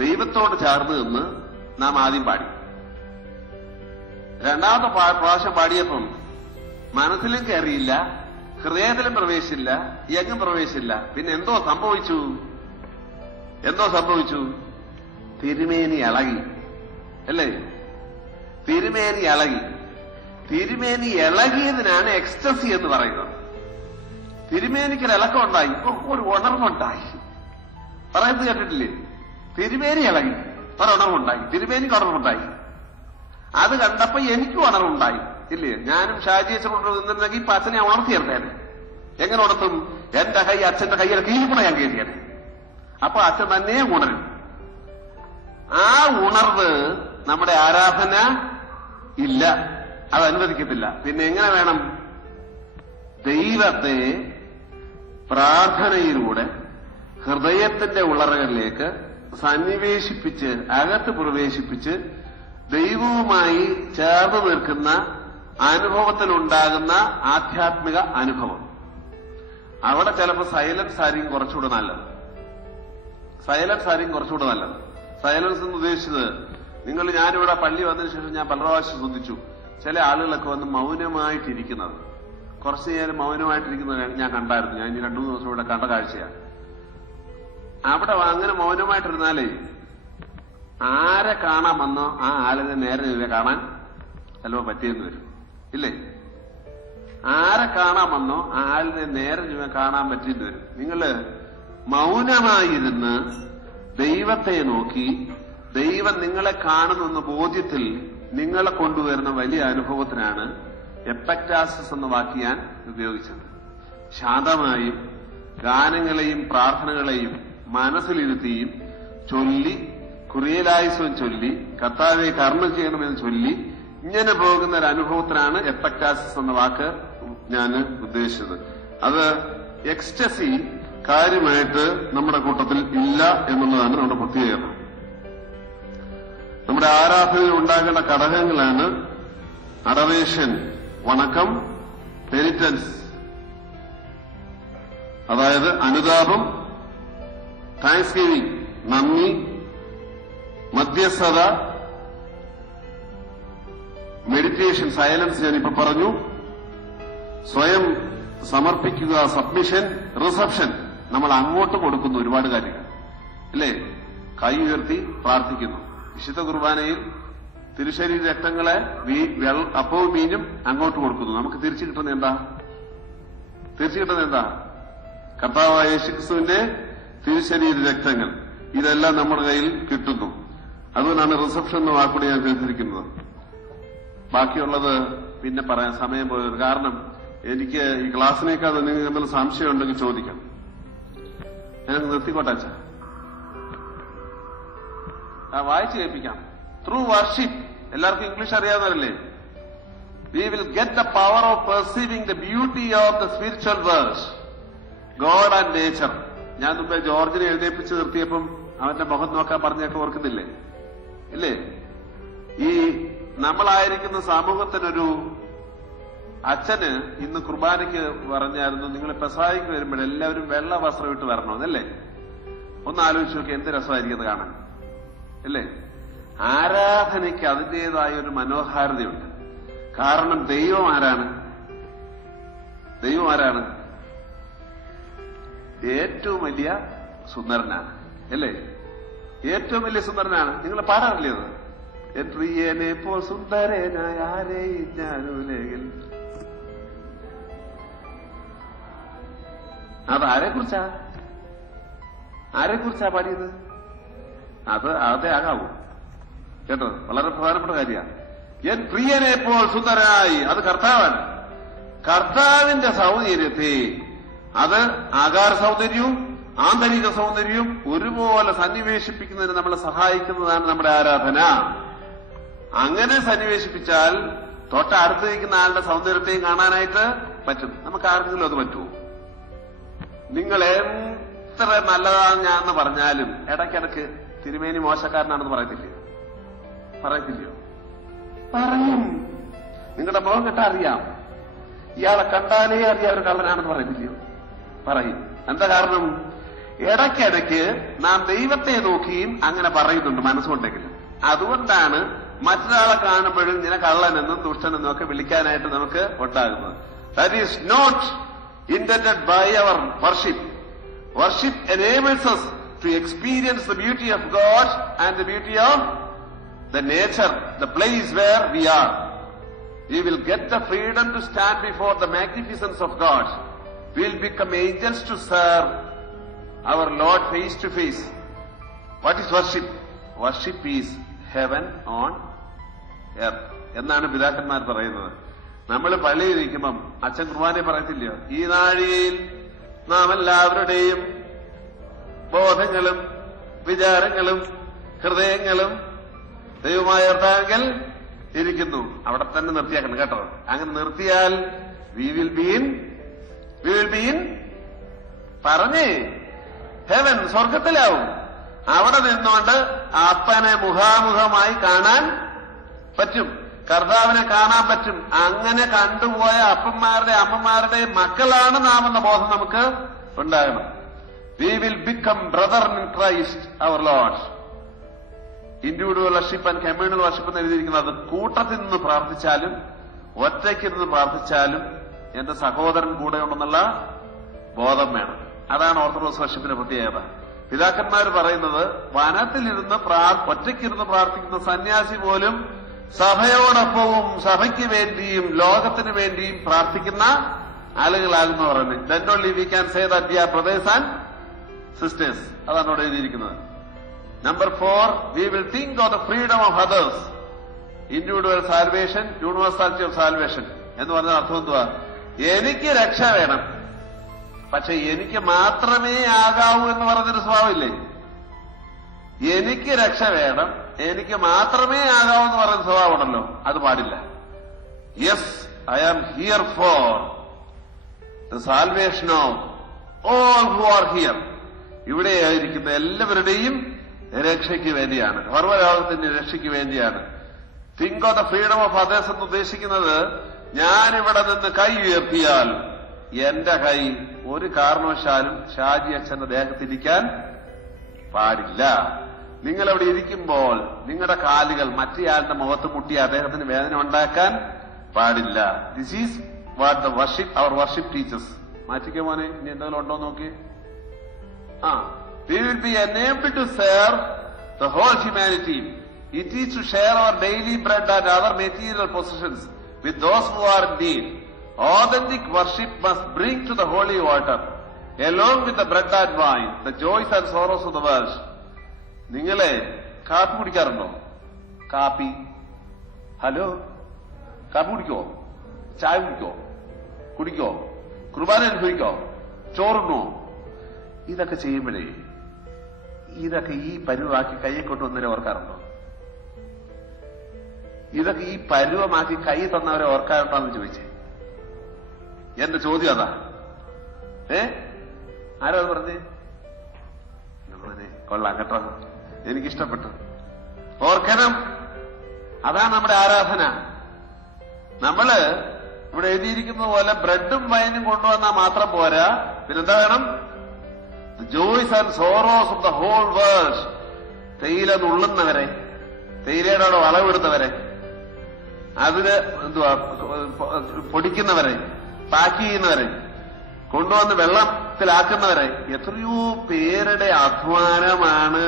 ദൈവത്തോട് ചേർന്ന് നിന്ന് നാം ആദ്യം പാടി. രണ്ടാമത്തെ പ്രാവശ്യം പാടിയപ്പം മനസ്സിലും കയറിയില്ല, ഹൃദയത്തിലും പ്രവേശിച്ചില്ല, എങ്ങും പ്രവേശിച്ചില്ല. പിന്നെ എന്തോ സംഭവിച്ചു? തിരുമേനി ഇളകി. അല്ലേ? തിരുമേനി ഇളകിയതിനാണ് എക്സ്റ്റസി എന്ന് പറയുന്നത്. തിരുമേനിക്കൊരു ഇളക്കം ഉണ്ടായി, ഒരു ഉണർവുണ്ടായി. പറയുന്നത് കേട്ടിട്ടില്ലേ? തിരുമേനി ഇളകി. ഒരുണർവുണ്ടായി. തിരുമേനിക്ക് ഉണർവുണ്ടായി. അത് കണ്ടപ്പോ എനിക്കും ഉണർവുണ്ടായി. ഇല്ലേ? ഞാനും ഷാജിയച്ചൻ നിന്നിരുന്നെങ്കിൽ ഇപ്പൊ അച്ഛനെ ഉണർത്തിയെടുത്തേനെ. എങ്ങനെ ഉണർത്തും? എന്റെ കൈ അച്ഛന്റെ കൈയുടെ കീഴിൽ കൂടെ ഞാൻ കയറ്റിയാണ്. അപ്പൊ അച്ഛൻ തന്നെ ഉണരും. ആ ഉണർവ് നമ്മുടെ ആരാധന ഇല്ല, അത് അനുവദിക്കത്തില്ല. പിന്നെ എങ്ങനെ വേണം? ദൈവത്തെ പ്രാർത്ഥനയിലൂടെ ഹൃദയത്തിന്റെ ഉള്ളറകളിലേക്ക് സന്നിവേശിപ്പിച്ച് അകത്ത് പ്രവേശിപ്പിച്ച് ദൈവവുമായി ചേർന്ന് നിൽക്കുന്ന അനുഭവത്തിലുണ്ടാകുന്ന ആധ്യാത്മിക അനുഭവം. അവിടെ ചിലപ്പോൾ സൈലൻസ് ആയിരിക്കും കുറച്ചുകൂടെ നല്ലത്. സൈലൻസ് എന്ന് ഉദ്ദേശിച്ചത്, ഞാനിവിടെ പള്ളി വന്നതിന് ശേഷം ഞാൻ പല പ്രാവശ്യം ശ്രദ്ധിച്ചു, ചില ആളുകളൊക്കെ വന്ന് മൗനമായിട്ടിരിക്കുന്നത്, കുറച്ചു നേരം മൗനമായിട്ടിരിക്കുന്നത് ഞാൻ കണ്ടായിരുന്നു. ഞാൻ 2-3 ദിവസം ഇവിടെ കണ്ട കാഴ്ചയാണ്. അവിടെ അങ്ങനെ മൗനമായിട്ടിരുന്നാലേ ആരെ കാണാൻ വന്നോ ആ ആളിനെ നേരെ കാണാൻ ചിലപ്പോൾ പറ്റിയെന്ന് വരും. ഇല്ലേ? ആരെ കാണാൻ വന്നോ ആ ആളിനെ നേരെ കാണാൻ പറ്റിയെന്ന് വരും. നിങ്ങള് മൗനമായിരുന്ന് ദൈവത്തെ നോക്കി ദൈവം നിങ്ങളെ കാണുന്ന ബോധ്യത്തിൽ നിങ്ങളെ കൊണ്ടുവരുന്ന വലിയ അനുഭവത്തിനാണ് എപ്പക്ടാസിസ് എന്ന വാക്ക് ഞാൻ ഉപയോഗിച്ചത്. ശാന്തമായും ഗാനങ്ങളെയും പ്രാർത്ഥനകളെയും മനസ്സിലിരുത്തിയും ചൊല്ലി, കുറിയലായുസം ചൊല്ലി, കർത്താവെ കർമ്മം ചെയ്യണമെന്ന് ചൊല്ലി ഇങ്ങനെ പോകുന്ന ഒരു അനുഭവത്തിനാണ് എപ്പക്ടാസിസ് എന്ന വാക്ക് ഞാൻ ഉദ്ദേശിച്ചത്. അത് എക്സ്റ്റസി കാര്യമായിട്ട് നമ്മുടെ കൂട്ടത്തിൽ ഇല്ല എന്നുള്ളതാണ് നമ്മുടെ പ്രത്യേകത. നമ്മുടെ ആരാധനയിൽ ഉണ്ടാകേണ്ട ഘടകങ്ങളാണ് അഡറേഷൻ, വണക്കം, പെനിറ്റൻസ്, അതായത് അനുതാപം, താങ്ക്സ് ഗിവിംഗ്, നന്ദി, മധ്യസ്ഥത, മെഡിറ്റേഷൻ, സൈലൻസ് ഞാനിപ്പോ പറഞ്ഞു, സ്വയം സമർപ്പിക്കുക, സബ്മിഷൻ, റിസപ്ഷൻ, നമ്മൾ അങ്ങോട്ട് കൊടുക്കുന്നു ഒരുപാട് കാര്യങ്ങൾ. അല്ലേ? കൈ ഉയർത്തി പ്രാർത്ഥിക്കുന്നു. വിശുദ്ധ കുർബാനയിൽ തിരുശരീര രക്തങ്ങളെ അപ്പവും മീനും അങ്ങോട്ട് കൊടുക്കുന്നു. നമുക്ക് തിരിച്ചു കിട്ടുന്നത് എന്താ? കർത്താവായ യേശുക്രിസ്തുവിന്റെ തിരുശരീര രക്തങ്ങൾ. ഇതെല്ലാം നമ്മുടെ കയ്യിൽ കിട്ടുന്നു. അതുകൊണ്ടാണ് റിസപ്ഷൻ എന്ന വാക്കുകൂടി ഞാൻ തിരിച്ചിരിക്കുന്നത്. ബാക്കിയുള്ളത് പിന്നെ പറയാൻ സമയം പോയത്. കാരണം എനിക്ക് ഈ ക്ലാസ്സിനേക്കാൾ നിങ്ങൾക്ക് എന്തെങ്കിലും സംശയം ഉണ്ടെങ്കിൽ ചോദിക്കാം. ഞാൻ നിർത്തിക്കോട്ടെ. വായിച്ചു കേൾപ്പിക്കാം. ത്രൂ വർഷിപ്പ്, എല്ലാവർക്കും ഇംഗ്ലീഷ് അറിയാവുന്നവരല്ലേ? We will get the power of perceiving the beauty of the spiritual world, God and nature. ഞാൻ മുമ്പേ ജോർജിനെ എഴുന്നേപ്പിച്ച് നിർത്തിയപ്പം അവന്റെ മുഖം നോക്കാൻ പറഞ്ഞൊക്കെ ഓർക്കുന്നില്ലേ? ഇല്ലേ? ഈ നമ്മളായിരിക്കുന്ന സമൂഹത്തിനൊരു അച്ഛന് ഇന്ന് കുർബാനയ്ക്ക് പറഞ്ഞായിരുന്നു, നിങ്ങൾ പെസഹായ്ക്ക് വരുമ്പോഴെല്ലാവരും വെള്ള വസ്ത്രം ഇട്ട് വരണമെന്നല്ലേ? ഒന്ന് ആലോചിച്ച് നോക്കി, എന്ത് രസമായിരിക്കുന്നത് കാണാൻ. അല്ലേ? ആരാധനയ്ക്ക് അതിൻ്റെതായ ഒരു മനോഹാരിതയുണ്ട്. കാരണം ദൈവം ആരാണ്? ഏറ്റവും വലിയ സുന്ദരനാണ്. അല്ലേ? ഏറ്റവും വലിയ സുന്ദരനാണ്. നിങ്ങൾ പാടാറില്ലേ അത്? എത്രയേനെപ്പോൾ സുന്ദരനായ ആരെയും ഞാനുലകിൽ. അത് ആരെക്കുറിച്ചാ പാടിയത്? അതേ ആകാവൂ. കേട്ടോ? വളരെ പ്രധാനപ്പെട്ട കാര്യമാണ്. എൻ പ്രിയനെപ്പോൾ സുന്ദരനായി, അത് കർത്താവാണ്. കർത്താവിന്റെ സൗന്ദര്യത്തെ, അത് ആകാര സൗന്ദര്യവും ആന്തരിക സൗന്ദര്യവും ഒരുപോലെ സന്നിവേശിപ്പിക്കുന്നതിന് നമ്മളെ സഹായിക്കുന്നതാണ് നമ്മുടെ ആരാധന. അങ്ങനെ സന്നിവേശിപ്പിച്ചാൽ തൊട്ടടുത്ത് നിൽക്കുന്ന ആളുടെ സൗന്ദര്യത്തെയും കാണാനായിട്ട് പറ്റും. നമുക്ക് ആർക്കെങ്കിലും അത് പറ്റുമോ? നിങ്ങൾ എത്ര നല്ലതാണ് ഞാൻ എന്ന് പറഞ്ഞാലും ഇടയ്ക്കിടയ്ക്ക് തിരുമേനി മോശക്കാരനാണെന്ന് പറയത്തില്ലയോ? പറയും. നിങ്ങളുടെ മുഖം കേട്ടാ അറിയാം. ഇയാളെ കണ്ടാലേ അറിയാം ഒരു കള്ളനാണെന്ന് പറയത്തില്ലയോ? പറയും. എന്താ കാരണം? ഇടയ്ക്കിടയ്ക്ക് നാം ദൈവത്തെ നോക്കിയും അങ്ങനെ പറയുന്നുണ്ട് മനസ്സുകൊണ്ടെങ്കിലും. അതുകൊണ്ടാണ് മറ്റൊരാളെ കാണുമ്പോഴും ഇങ്ങനെ കള്ളനെന്നും ദുഷ്ടനെന്നും ഒക്കെ വിളിക്കാനായിട്ട് നമുക്ക് ഉണ്ടാകുന്നത്. That is not intended by our worship. Worship enables us to experience the beauty of God and the beauty of the nature, the place where we are. We will get the freedom to stand before the magnificence of God. We will become angels to serve our Lord face to face. What is worship? Worship is heaven on earth എന്നാണ് പിതാക്കന്മാർ പറയുന്നത്. നമ്മൾ പള്ളിയിൽ ഇരിക്കുമ്പം അച്ഛൻ കുർബാനെ പറയത്തില്ലയോ, ഈ നാഴികയിൽ നാം എല്ലാവരുടെയും ബോധങ്ങളും വിചാരങ്ങളും ഹൃദയങ്ങളും ദൈവമായ കർത്താവിൽ ഇരിക്കുന്നു. അവിടെ തന്നെ നിർത്തിയാക്കണം കേട്ടോ. അങ്ങനെ നിർത്തിയാൽ വി വിൽ ബീൻ പറഞ്ഞേ ഹെവൻ, സ്വർഗത്തിലാവും. അവിടെ നിന്നുകൊണ്ട് അപ്പനെ മുഖാമുഖമായി കാണാൻ പറ്റും, കർത്താവിനെ കാണാൻ പറ്റും. അങ്ങനെ കണ്ടുപോയ അപ്പന്മാരുടെ അമ്മമാരുടെ മക്കളാണ് നാം എന്ന ബോധം നമുക്ക് ഉണ്ടാകണം. We will become brother in Christ our Lord. Individual worship and communal worship എന്ന് എഴുതിയിരിക്കുന്നത് കൂട്ടത്തിൽ നിന്ന് പ്രാർത്ഥിച്ചാലും ഒറ്റയ്ക്കിരുന്ന് പ്രാർത്ഥിച്ചാലും എന്റെ സഹോദരൻ കൂടെ ഉണ്ടെന്നുള്ള ബോധം വേണം. അതാണ് ഓർത്തഡോക്സ് വർഷിപ്പിന്റെ പ്രത്യേകത. പിതാക്കന്മാർ പറയുന്നത് വനത്തിലിരുന്ന് ഒറ്റയ്ക്കിരുന്ന് പ്രാർത്ഥിക്കുന്ന സന്യാസി പോലും സഭയോടൊപ്പവും സഭയ്ക്ക് വേണ്ടിയും ലോകത്തിന് വേണ്ടിയും പ്രാർത്ഥിക്കുന്ന ആളുകളാകുന്നു പറയുന്നത്. Then only we can say that we are brothers and sisters. അതാണ് അവിടെ എഴുതിയിരിക്കുന്നത്. Number 4, we will think of the freedom of others. Individual salvation, universality of salvation എന്ന് പറഞ്ഞ അർത്ഥം എന്തുവാ? എനിക്ക് രക്ഷ വേണം, പക്ഷെ എനിക്ക് മാത്രമേ ആകാവൂ എന്ന് പറഞ്ഞൊരു സ്വഭാവമില്ലേ? എനിക്ക് രക്ഷ വേണം, എനിക്ക് മാത്രമേ ആകാവൂ എന്ന് പറയുന്ന സ്വഭാവമുണ്ടല്ലോ, അത് പാടില്ല. Yes, I am here for the salvation of all who are here. ഇവിടെ ആയിരിക്കുന്ന എല്ലാവരുടെയും രക്ഷയ്ക്ക് വേണ്ടിയാണ്, സർവ്വലോകത്തിന്റെ രക്ഷയ്ക്ക് വേണ്ടിയാണ്. Think of the freedom of others എന്ന് ഉദ്ദേശിക്കുന്നത്, ഞാനിവിടെ നിന്ന് കൈ ഉയർത്തിയാൽ എന്റെ കൈ ഒരു കാരണവശാലും ഷാജി അച്ഛന്റെ ദേഹത്തിരിക്കാൻ പാടില്ല. നിങ്ങളവിടെ ഇരിക്കുമ്പോൾ നിങ്ങളുടെ കാലുകൾ മറ്റേയാളുടെ മുഖത്ത് മുട്ടി അദ്ദേഹത്തിന് വേദന ഉണ്ടാക്കാൻ പാടില്ല. This is what the worship our worship teachers. മാറ്റിക്കോ മോനെ, ഇനി എന്തെങ്കിലും ഉണ്ടോ നോക്കി. We will be enabled to serve the whole humanity. It is to share our daily bread and other material possessions with those who are in need. Authentic worship must bring to the holy altar, along with the bread and wine, the joys and sorrows of the world. നിങ്ങളെ കാപ്പി കുടിക്കാറുണ്ടോ? കാപ്പി, hello, കാപ്പി കുടിക്കോ? ചായ കുടിക്കോ? കുർബാന അനുഭവിക്കോ? ചോറുണ്ണോ? ഇതൊക്കെ ചെയ്യുമ്പോഴേ ഇതൊക്കെ ഈ പരുവമാക്കി കൈ കൊണ്ടുവന്നവരെ ഓർക്കാറുണ്ടോ? ഇതൊക്കെ ഈ പരുവമാക്കി കൈ തന്നവരെ ഓർക്കാറുണ്ടോ എന്ന് ചോദിച്ചേ. എന്റെ ചോദ്യം അതാ. ആരോ അത് പറഞ്ഞേ? കൊള്ളാം കേട്ടോ, എനിക്കിഷ്ടപ്പെട്ടു. ഓർക്കണം, അതാണ് നമ്മുടെ ആരാധന. നമ്മള് ഇവിടെ എഴുതിയിരിക്കുന്നത് പോലെ ബ്രെഡും വൈനും കൊണ്ടുവന്നാൽ മാത്രം പോരാ, പിന്നെന്താ വേണം? The joys and sorrows of the whole world. തേയില നുള്ളുന്നവരെ, തേയിലയുടെ വളവെടുത്തവരെ, അതിന് എന്തുവാ പൊടിക്കുന്നവരെ, പാക്ക് ചെയ്യുന്നവരെ, കൊണ്ടുവന്ന് വെള്ളത്തിലാക്കുന്നവരെ, എത്രയോ പേരുടെ അധ്വാനമാണ്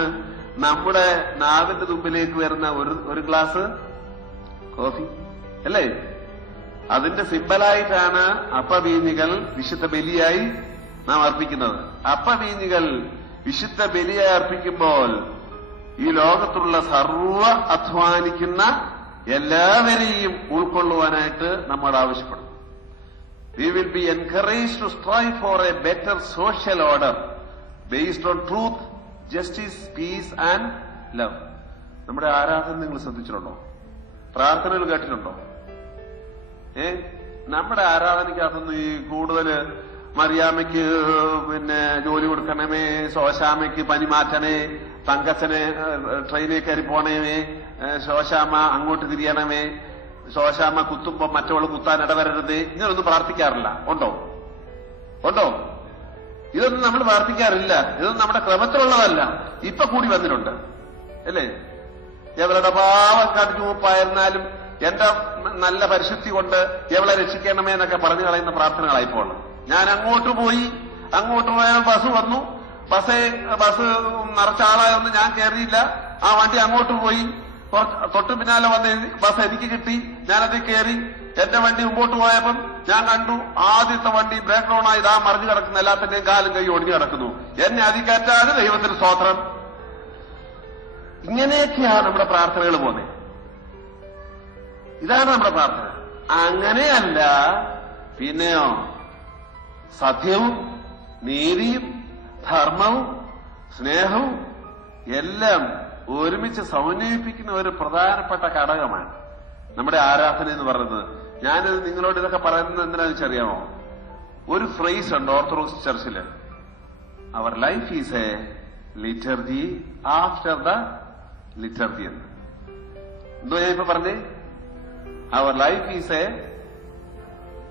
നമ്മുടെ നാവിന്റെ തുമ്പിലേക്ക് വരുന്ന ഒരു ഗ്ലാസ് കോഫി അല്ലേ? അതിന്റെ സിമ്പലായിട്ടാണ് അപ്പവീഞ്ഞികൾ വിശുദ്ധ ബലിയായി നാം അർപ്പിക്കുന്നത്. അപ്പവീഞ്ഞികൾ വിശുദ്ധ ബലിയായി അർപ്പിക്കുമ്പോൾ ഈ ലോകത്തുള്ള സർവ്വ അധ്വാനിക്കുന്ന എല്ലാവരെയും ഉൾക്കൊള്ളുവാനായിട്ട് നമ്മോട് ആവശ്യപ്പെടും. We will be encouraged to strive for a better social order based on truth, justice, peace and love. നമ്മുടെ ആരാധന നിങ്ങൾ ശ്രദ്ധിച്ചിട്ടുണ്ടോ? പ്രാർത്ഥനകൾ കേട്ടിട്ടുണ്ടോ? നമ്മുടെ ആരാധനയ്ക്കകത്തുനിന്ന് ഈ കൂടുതൽ മറിയാമ്മയ്ക്ക് പിന്നെ ജോലി കൊടുക്കണമേ, ശോശാമ്മയ്ക്ക് പനി മാറ്റണേ, തങ്കച്ചനെ ട്രെയിനിൽ കയറി പോണമേ, ശോശാമ്മ അങ്ങോട്ട് തിരിയണമേ, ശോശാമ്മ കുത്തുമ്പോ മറ്റവള് കുത്താൻ ഇടവരരുത്, ഇങ്ങനൊന്നും പ്രാർത്ഥിക്കാറില്ല. ഉണ്ടോ? ഇതൊന്നും നമ്മൾ പ്രാർത്ഥിക്കാറില്ല. ഇതൊന്നും നമ്മുടെ ക്രമത്തിലുള്ളതല്ല. ഇപ്പൊ കൂടി വന്നിട്ടുണ്ട് അല്ലേ? എവളുടെ പാവം കടിഞ്ഞു മൂപ്പായിരുന്നാലും എന്റെ നല്ല പരിശുദ്ധി കൊണ്ട് എവളെ രക്ഷിക്കണമേ എന്നൊക്കെ പറഞ്ഞു കളയുന്ന പ്രാർത്ഥനകളായിപ്പോൾ. ഞാൻ അങ്ങോട്ട് പോയാൽ ബസ് വന്നു, ബസ് നിറച്ച ആളായൊന്നും ഞാൻ കയറിയില്ല, ആ വണ്ടി അങ്ങോട്ട് പോയി, തൊട്ട് പിന്നാലെ വന്ന് ബസ് എനിക്ക് കിട്ടി, ഞാനത് കയറി, എന്റെ വണ്ടി മുമ്പോട്ട് പോയപ്പം ഞാൻ കണ്ടു ആദ്യത്തെ വണ്ടി ബ്രേക്ക് ഡൗൺ ആയി ഇതാ മറിഞ്ഞു കിടക്കുന്ന, എല്ലാത്തിന്റെയും കാലും കൈ ഒടിഞ്ഞു കിടക്കുന്നു. എന്നെ അതിക്കറ്റാതെ ദൈവത്തിന് സ്തോത്രം. ഇങ്ങനെയൊക്കെയാണ് നമ്മുടെ പ്രാർത്ഥനകൾ പോകുന്നത്. ഇതാണ് നമ്മുടെ പ്രാർത്ഥന. അങ്ങനെയല്ല പിന്നെയോ സത്യവും നീതിയും ധർമ്മവും സ്നേഹവും എല്ലാം ഒരുമിച്ച് സമന്വയിപ്പിക്കുന്ന ഒരു പ്രധാനപ്പെട്ട ഘടകമാണ് നമ്മുടെ ആരാധന എന്ന് പറയുന്നത്. ഞാനിത് നിങ്ങളോട് ഇതൊക്കെ പറയുന്നത് എന്തിനാണെന്ന് വെച്ചറിയാമോ? ഒരു ഫ്രേസ് ഉണ്ട് ഓർത്തഡോക്സ് ചർച്ചില്, our life is a liturgy after the liturgy എന്ന്. എന്തോ ഞാൻ ഇപ്പൊ പറഞ്ഞേ? അവർ ലൈഫ് ഈസ് എ,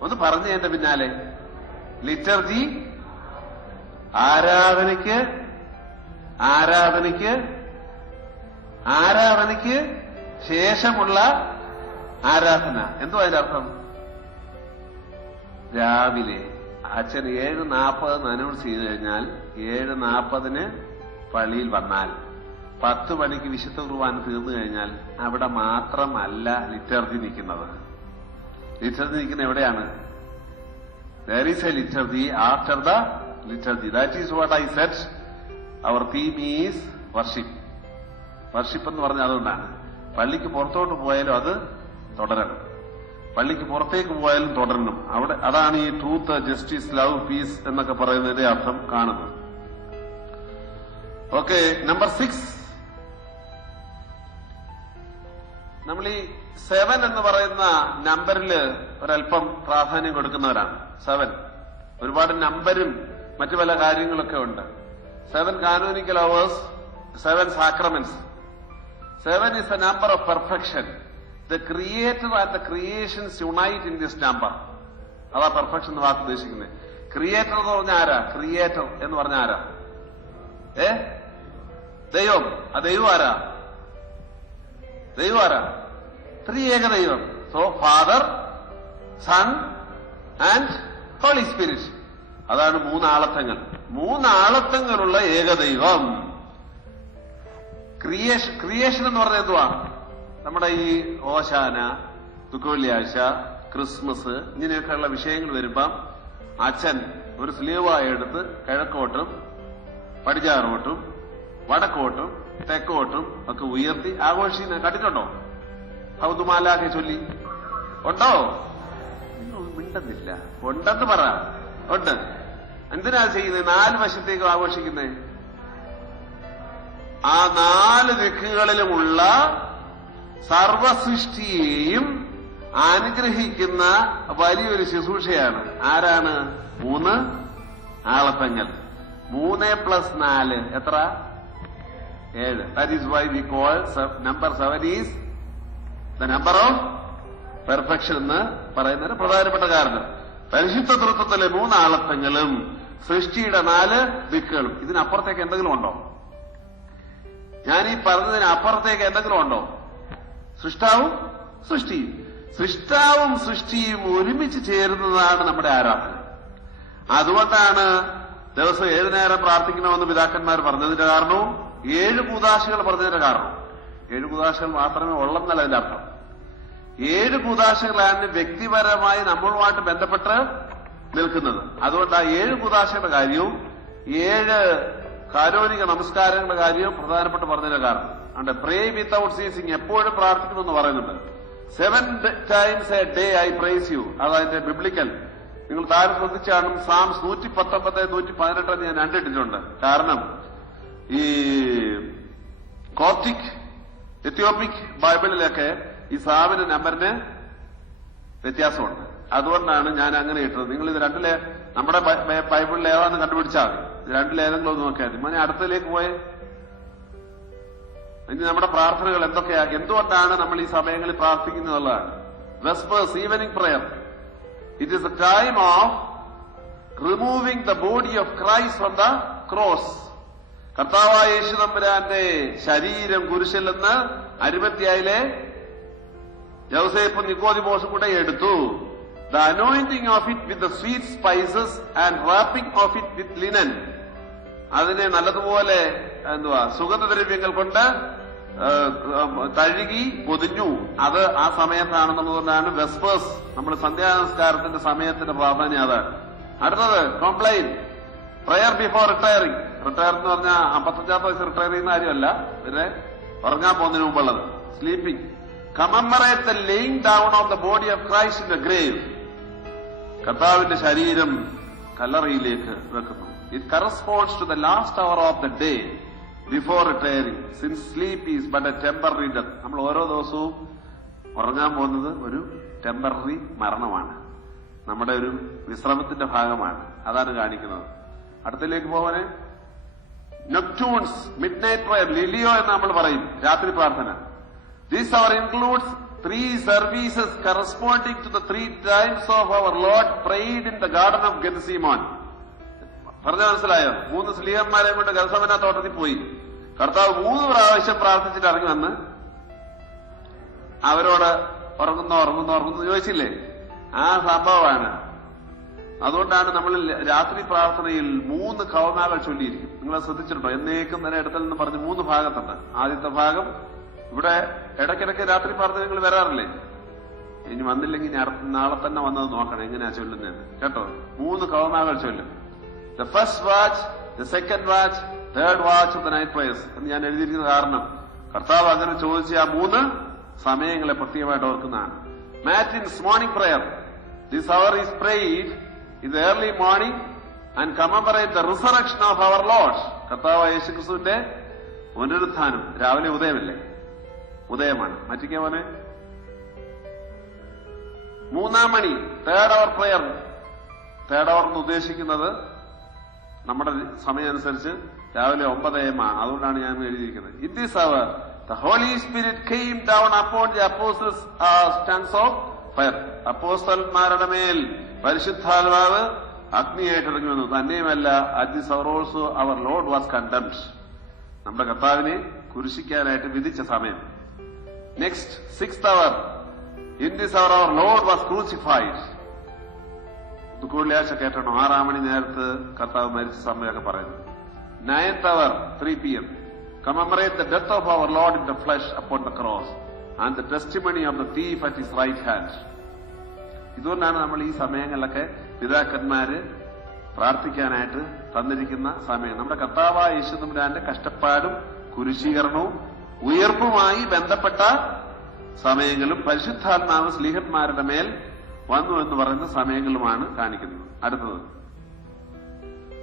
ഒന്ന് പറഞ്ഞേ എന്റെ പിന്നാലെ, ലിറ്റർജി ആരാധനയ്ക്ക് ആരാധനയ്ക്ക് ആരാധനയ്ക്ക് ശേഷമുള്ള ആരാധന. എന്തോ അതിന്റെ അർത്ഥം? രാവിലെ അച്ഛൻ 7:40 അനൗൺസ് ചെയ്തു കഴിഞ്ഞാൽ 7:40 പള്ളിയിൽ വന്നാൽ 10 മണിക്ക് വിശുദ്ധ കുർബാന തീർന്നു കഴിഞ്ഞാൽ അവിടെ മാത്രമല്ല ലിറ്റർജി നിൽക്കുന്നത്. ലിറ്റർജി നിൽക്കുന്ന എവിടെയാണ്? there is a liturgy after the liturgy. that is what I said. our theme is worship. Worship എന്ന് പറഞ്ഞാൽ അതുകൊണ്ടാണ്. പള്ളിക്ക് പുറത്തോട്ട് പോയാലും അത് തുടരണം, പള്ളിക്ക് പുറത്തേക്ക് പോയാലും തുടരണം. അവിടെ അതാണ് ഈ ട്രൂത്ത്, ജസ്റ്റിസ്, ലവ്, പീസ് എന്നൊക്കെ പറയുന്നതിന്റെ അർത്ഥം കാണുന്നത്. Okay, number 6. നമ്മൾ ഈ 7 എന്ന് പറയുന്ന നമ്പറിൽ ഒരല്പം പ്രാധാന്യം കൊടുക്കുന്നവരാണ്. 7 ഒരുപാട് നമ്പരും മറ്റു പല കാര്യങ്ങളൊക്കെ ഉണ്ട്. 7 canonical hours, 7 sacraments. 7 is the number of perfection. The creator and the creations unite in this number. അതാ പെർഫെക്ഷൻ എന്ന് വാക്ക് ഉദ്ദേശിക്കുന്നത്. ക്രിയേറ്റർ എന്ന് പറഞ്ഞ ആരാ? ക്രിയേറ്റർ എന്ന് പറഞ്ഞ ആരാ? ദൈവം. ആ ദൈവം ആരാ? ദൈവം ആരാ? ത്രിയേക ദൈവം. So Father, Son and Holy Spirit. അതാണ് 3 ആളത്വങ്ങൾ. 3 ആളത്വങ്ങളുള്ള ഏകദൈവം. ക്രിയേഷൻ എന്ന് പറഞ്ഞാൽ എന്തുവാ? നമ്മുടെ ഈ ഓശാന, ദുഃഖവെള്ളിയാഴ്ച, ക്രിസ്മസ് ഇങ്ങനെയൊക്കെയുള്ള വിഷയങ്ങൾ വരുമ്പം അച്ഛൻ ഒരു സ്ലീവായി എടുത്ത് കിഴക്കോട്ടും പടിഞ്ഞാറോട്ടും വടക്കോട്ടും തെക്കോട്ടും ഒക്കെ ഉയർത്തി ആഘോഷിക്കുന്നത് കണ്ടിട്ടുണ്ടോ? ഹൗദുമാലാഖെ ചൊല്ലി ഉണ്ടോ? മിണ്ടുന്നില്ല. ഉണ്ടെന്ന് പറ. ഉണ്ട്. എന്തിനാ ചെയ്യുന്നത്? 4 വശത്തേക്കും ആഘോഷിക്കുന്നത്. ആ 4 ദിക്കുകളിലുമുള്ള സർവസൃഷ്ടിയെയും അനുഗ്രഹിക്കുന്ന വലിയൊരു ശുശ്രൂഷയാണ്. ആരാണ്? 3 ആളത്തങ്ങൾ. 3 + 4 എത്ര? 7. That is why we call number 7 is the number of perfection എന്ന് പറയുന്നതിന് പ്രധാനപ്പെട്ട കാരണം. പരിശുദ്ധ തൃത്വത്തിലെ 3 ആളത്തങ്ങളും സൃഷ്ടിയുടെ 4 ദിക്കുകളും. ഇതിനപ്പുറത്തേക്ക് എന്തെങ്കിലും ഉണ്ടോ? ഞാൻ ഈ പറഞ്ഞതിന് അപ്പുറത്തേക്ക് എന്തെങ്കിലും ഉണ്ടോ? സൃഷ്ടാവും സൃഷ്ടിയും. സൃഷ്ടാവും സൃഷ്ടിയും ഒരുമിച്ച് ചേരുന്നതാണ് നമ്മുടെ ആരാധന. അതുകൊണ്ടാണ് ദിവസം 7 നേരം പ്രാർത്ഥിക്കണമെന്ന് പിതാക്കന്മാർ പറഞ്ഞതിന്റെ കാരണവും 7 കൂദാശകൾ പറഞ്ഞതിന്റെ കാരണം. 7 കൂദാശകൾ മാത്രമേ ഉള്ളെന്നല്ല അതിന്റെ അർത്ഥം. 7 കൂദാശകളാണ് വ്യക്തിപരമായി നമ്മളുമായിട്ട് ബന്ധപ്പെട്ട് നിൽക്കുന്നത്. അതുകൊണ്ട് ആ 7 കൂദാശകളുടെ കാര്യവും 7 കാരോനിക നമസ്കാരങ്ങളുടെ കാര്യവും പ്രധാനപ്പെട്ട് പറഞ്ഞതിന്റെ കാരണം. അണ്ട് പ്രേ വിത്തൌട്ട് സീസിങ്, എപ്പോഴും പ്രാർത്ഥിക്കുമെന്ന് പറയുന്നുണ്ട്. 7 times a day I praise you. അതതിന്റെ ബിബ്ലിക്കൽ. നിങ്ങൾ താഴെ ശ്രദ്ധിച്ചാണ് സാംസ് 119, 118 ഞാൻ കണ്ടിട്ടുണ്ട്. കാരണം ഈ കോപ്റ്റിക്, എത്യോപ്പിക് ബൈബിളിലൊക്കെ ഈ സാമിന്റെ നമ്പറിന് വ്യത്യാസമുണ്ട്. അതുകൊണ്ടാണ് ഞാൻ അങ്ങനെ ഇട്ടത്. നിങ്ങൾ ഇത് രണ്ടിലെ നമ്മുടെ ബൈബിളിൽ ഏതാണെന്ന് കണ്ടുപിടിച്ചാൽ മതി. ഇത് രണ്ടിലേതെങ്കിലും ഒന്ന് നോക്കിയാൽ മതി. മോനെ അടുത്തതിലേക്ക് പോയേ. ഇനി നമ്മുടെ പ്രാർത്ഥനകൾ എന്തൊക്കെയാ? എന്തുകൊണ്ടാണ് നമ്മൾ ഈ സമയങ്ങളിൽ പ്രാർത്ഥിക്കുന്നതുള്ളതാണ്. Vespers, evening prayer. It is a time of removing the body of Christ from the cross. കർത്താവായ യേശു തമ്പുരാന്റെ ശരീരം കുരിശിൽ നിന്ന് അരിമത്യായിലെ യൗസേപ്പും നിക്കോദിമോസും കൂടെ എടുത്തു. The anointing of it with the sweet spices and wrapping of it with linen. അതിനെ നല്ലതുപോലെ സുഗന്ധദ്രവ്യങ്ങൾ കൊണ്ട് തഴുകി പൊതിഞ്ഞു. അത് ആ സമയത്താണെന്നുള്ളതുകൊണ്ടാണ് വെസ്പേഴ്സ്, നമ്മൾ സന്ധ്യാനമസ്കാരത്തിന്റെ സമയത്തിന്റെ പ്രാധാന്യം അതാണ്. അടുത്തത് complain, prayer before retiring. Retire എന്ന് പറഞ്ഞാൽ 55 വയസ്സ് റിട്ടയർ ചെയ്യുന്ന കാര്യമല്ല. പിന്നെ ഉറങ്ങാൻ പോകുന്നതിന് മുമ്പുള്ളത്. Sleeping. Commemorate the laying down of the body of Christ in the grave. കർത്താവിന്റെ ശരീരം കല്ലറയിലേക്ക് വെക്കുന്നു. It corresponds to the last hour of the day before retiring, since sleep is but a temporary death. നമ്മൾ ഓരോ ദിവസവും ഉറങ്ങാൻ പോകുന്നത് ഒരു ടെമ്പററി മരണമാണ്, നമ്മുടെ ഒരു വിശ്രമത്തിന്റെ ഭാഗമാണ്. അതാണ് കാണിക്കുന്നത്. അടുത്തിലേക്ക് പോവാന് നൊക്ടൂൺസ്, മിഡ് നൈറ്റ് പ്രയർ, ലിലിയോ എന്ന് നമ്മൾ പറയും, രാത്രി പ്രാർത്ഥന. This our includes 3 services corresponding to the 3 times of our Lord prayed in the Garden of Gethsemane. പറഞ്ഞ മനസ്സിലായോ? 3 സ്ലീഹന്മാരെ കൊണ്ട് ഗത്സമന തോട്ടത്തിൽ പോയി കർത്താവ് 3 പ്രാവശ്യം പ്രാർത്ഥിച്ചിട്ട് ഇറങ്ങി വന്ന് അവരോട് ഉറങ്ങുന്നു ചോദിച്ചില്ലേ? ആ സംഭവമാണ്. അതുകൊണ്ടാണ് നമ്മൾ രാത്രി പ്രാർത്ഥനയിൽ 3 കവനാകൾ ചൊല്ലിയിരിക്കും. നിങ്ങൾ ശ്രദ്ധിച്ചിട്ടുണ്ടോ? എന്നേക്കും തന്നെ ഇടത്തിൽ നിന്ന് പറഞ്ഞ് 3 ഭാഗത്തുണ്ട്. ആദ്യത്തെ ഭാഗം ഇവിടെ ഇടയ്ക്കിടയ്ക്ക് രാത്രി പ്രാർത്ഥന നിങ്ങൾ വരാറില്ലേ? ഇനി വന്നില്ലെങ്കിൽ നാളെ തന്നെ വന്നത് നോക്കണം എങ്ങനെയാ ചൊല്ലുന്നതെന്ന് കേട്ടോ. 3 കവനാകൾ ചൊല്ലും. The first watch, the second watch, third watch of the night prayers എന്ന് ഞാൻ എഴുതിയിരിക്കുന്ന കാരണം കർത്താവ് അങ്ങനെ ചോദിച്ച ആ 3 സമയങ്ങളെ പ്രത്യേകമായിട്ട് ഓർക്കുന്നതാണ്. Matins, morning prayer. This hour is prayed in the early morning and commemorate the resurrection of our lord. കർത്താവ് യേശുക്രിസ്തുവിന്റെ പുനരുത്ഥാനം. രാവിലെ ഉദയമല്ലേ? ഉദയമാണ്. മറ്റിക്കേ പോലെ 3-ാം മണി, third hour prayer. Third hour എന്ന് ഉദ്ദേശിക്കുന്നത് നമ്മുടെ സമയം അനുസരിച്ച് രാവിലെ 9 AM ആണ്. അതുകൊണ്ടാണ് ഞാൻ എഴുതിയിരിക്കുന്നത്. In this hour the holy spirit came down upon the apostles stuns of fire. അപ്പോസ്തലന്മാരുടെ മേൽ പരിശുദ്ധാത്മാവ് അഗ്നിയായിട്ട് ഇറങ്ങി വന്നു. തന്നെയുമല്ല, at this hour also our lord was condemned. നമ്മുടെ കർത്താവിനെ കുരിശിക്കാനായിട്ട് വിധിച്ച സമയം. Next 6th hour. In this hour our lord was crucified. കൂടുതലാഴ്ച കേട്ടോ. 6-ാം മണി നേരത്ത് കർത്താവ് മരിച്ച സമയമൊക്കെ പറയുന്നു. 9th hour 3 PM. Commemorate the death of our Lord in the flesh upon the cross and the testimony of the thief at his right hand. ഇതുകൊണ്ടാണ് നമ്മൾ ഈ സമയങ്ങളിലൊക്കെ പിതാക്കന്മാര് പ്രാർത്ഥിക്കാനായിട്ട് തന്നിരിക്കുന്ന സമയം. നമ്മുടെ കർത്താവായ യേശു തമ്പുരാന്റെ കഷ്ടപ്പാടും കുരിശീകരണവും ഉയർപ്പുമായി ബന്ധപ്പെട്ട സമയങ്ങളും പരിശുദ്ധാത്മാവ് സ്ലീഹന്മാരുടെ മേൽ വന്നു എന്ന് പറയുന്ന സമയങ്ങളുമാണ് കാണിക്കുന്നത്. അടുത്തത്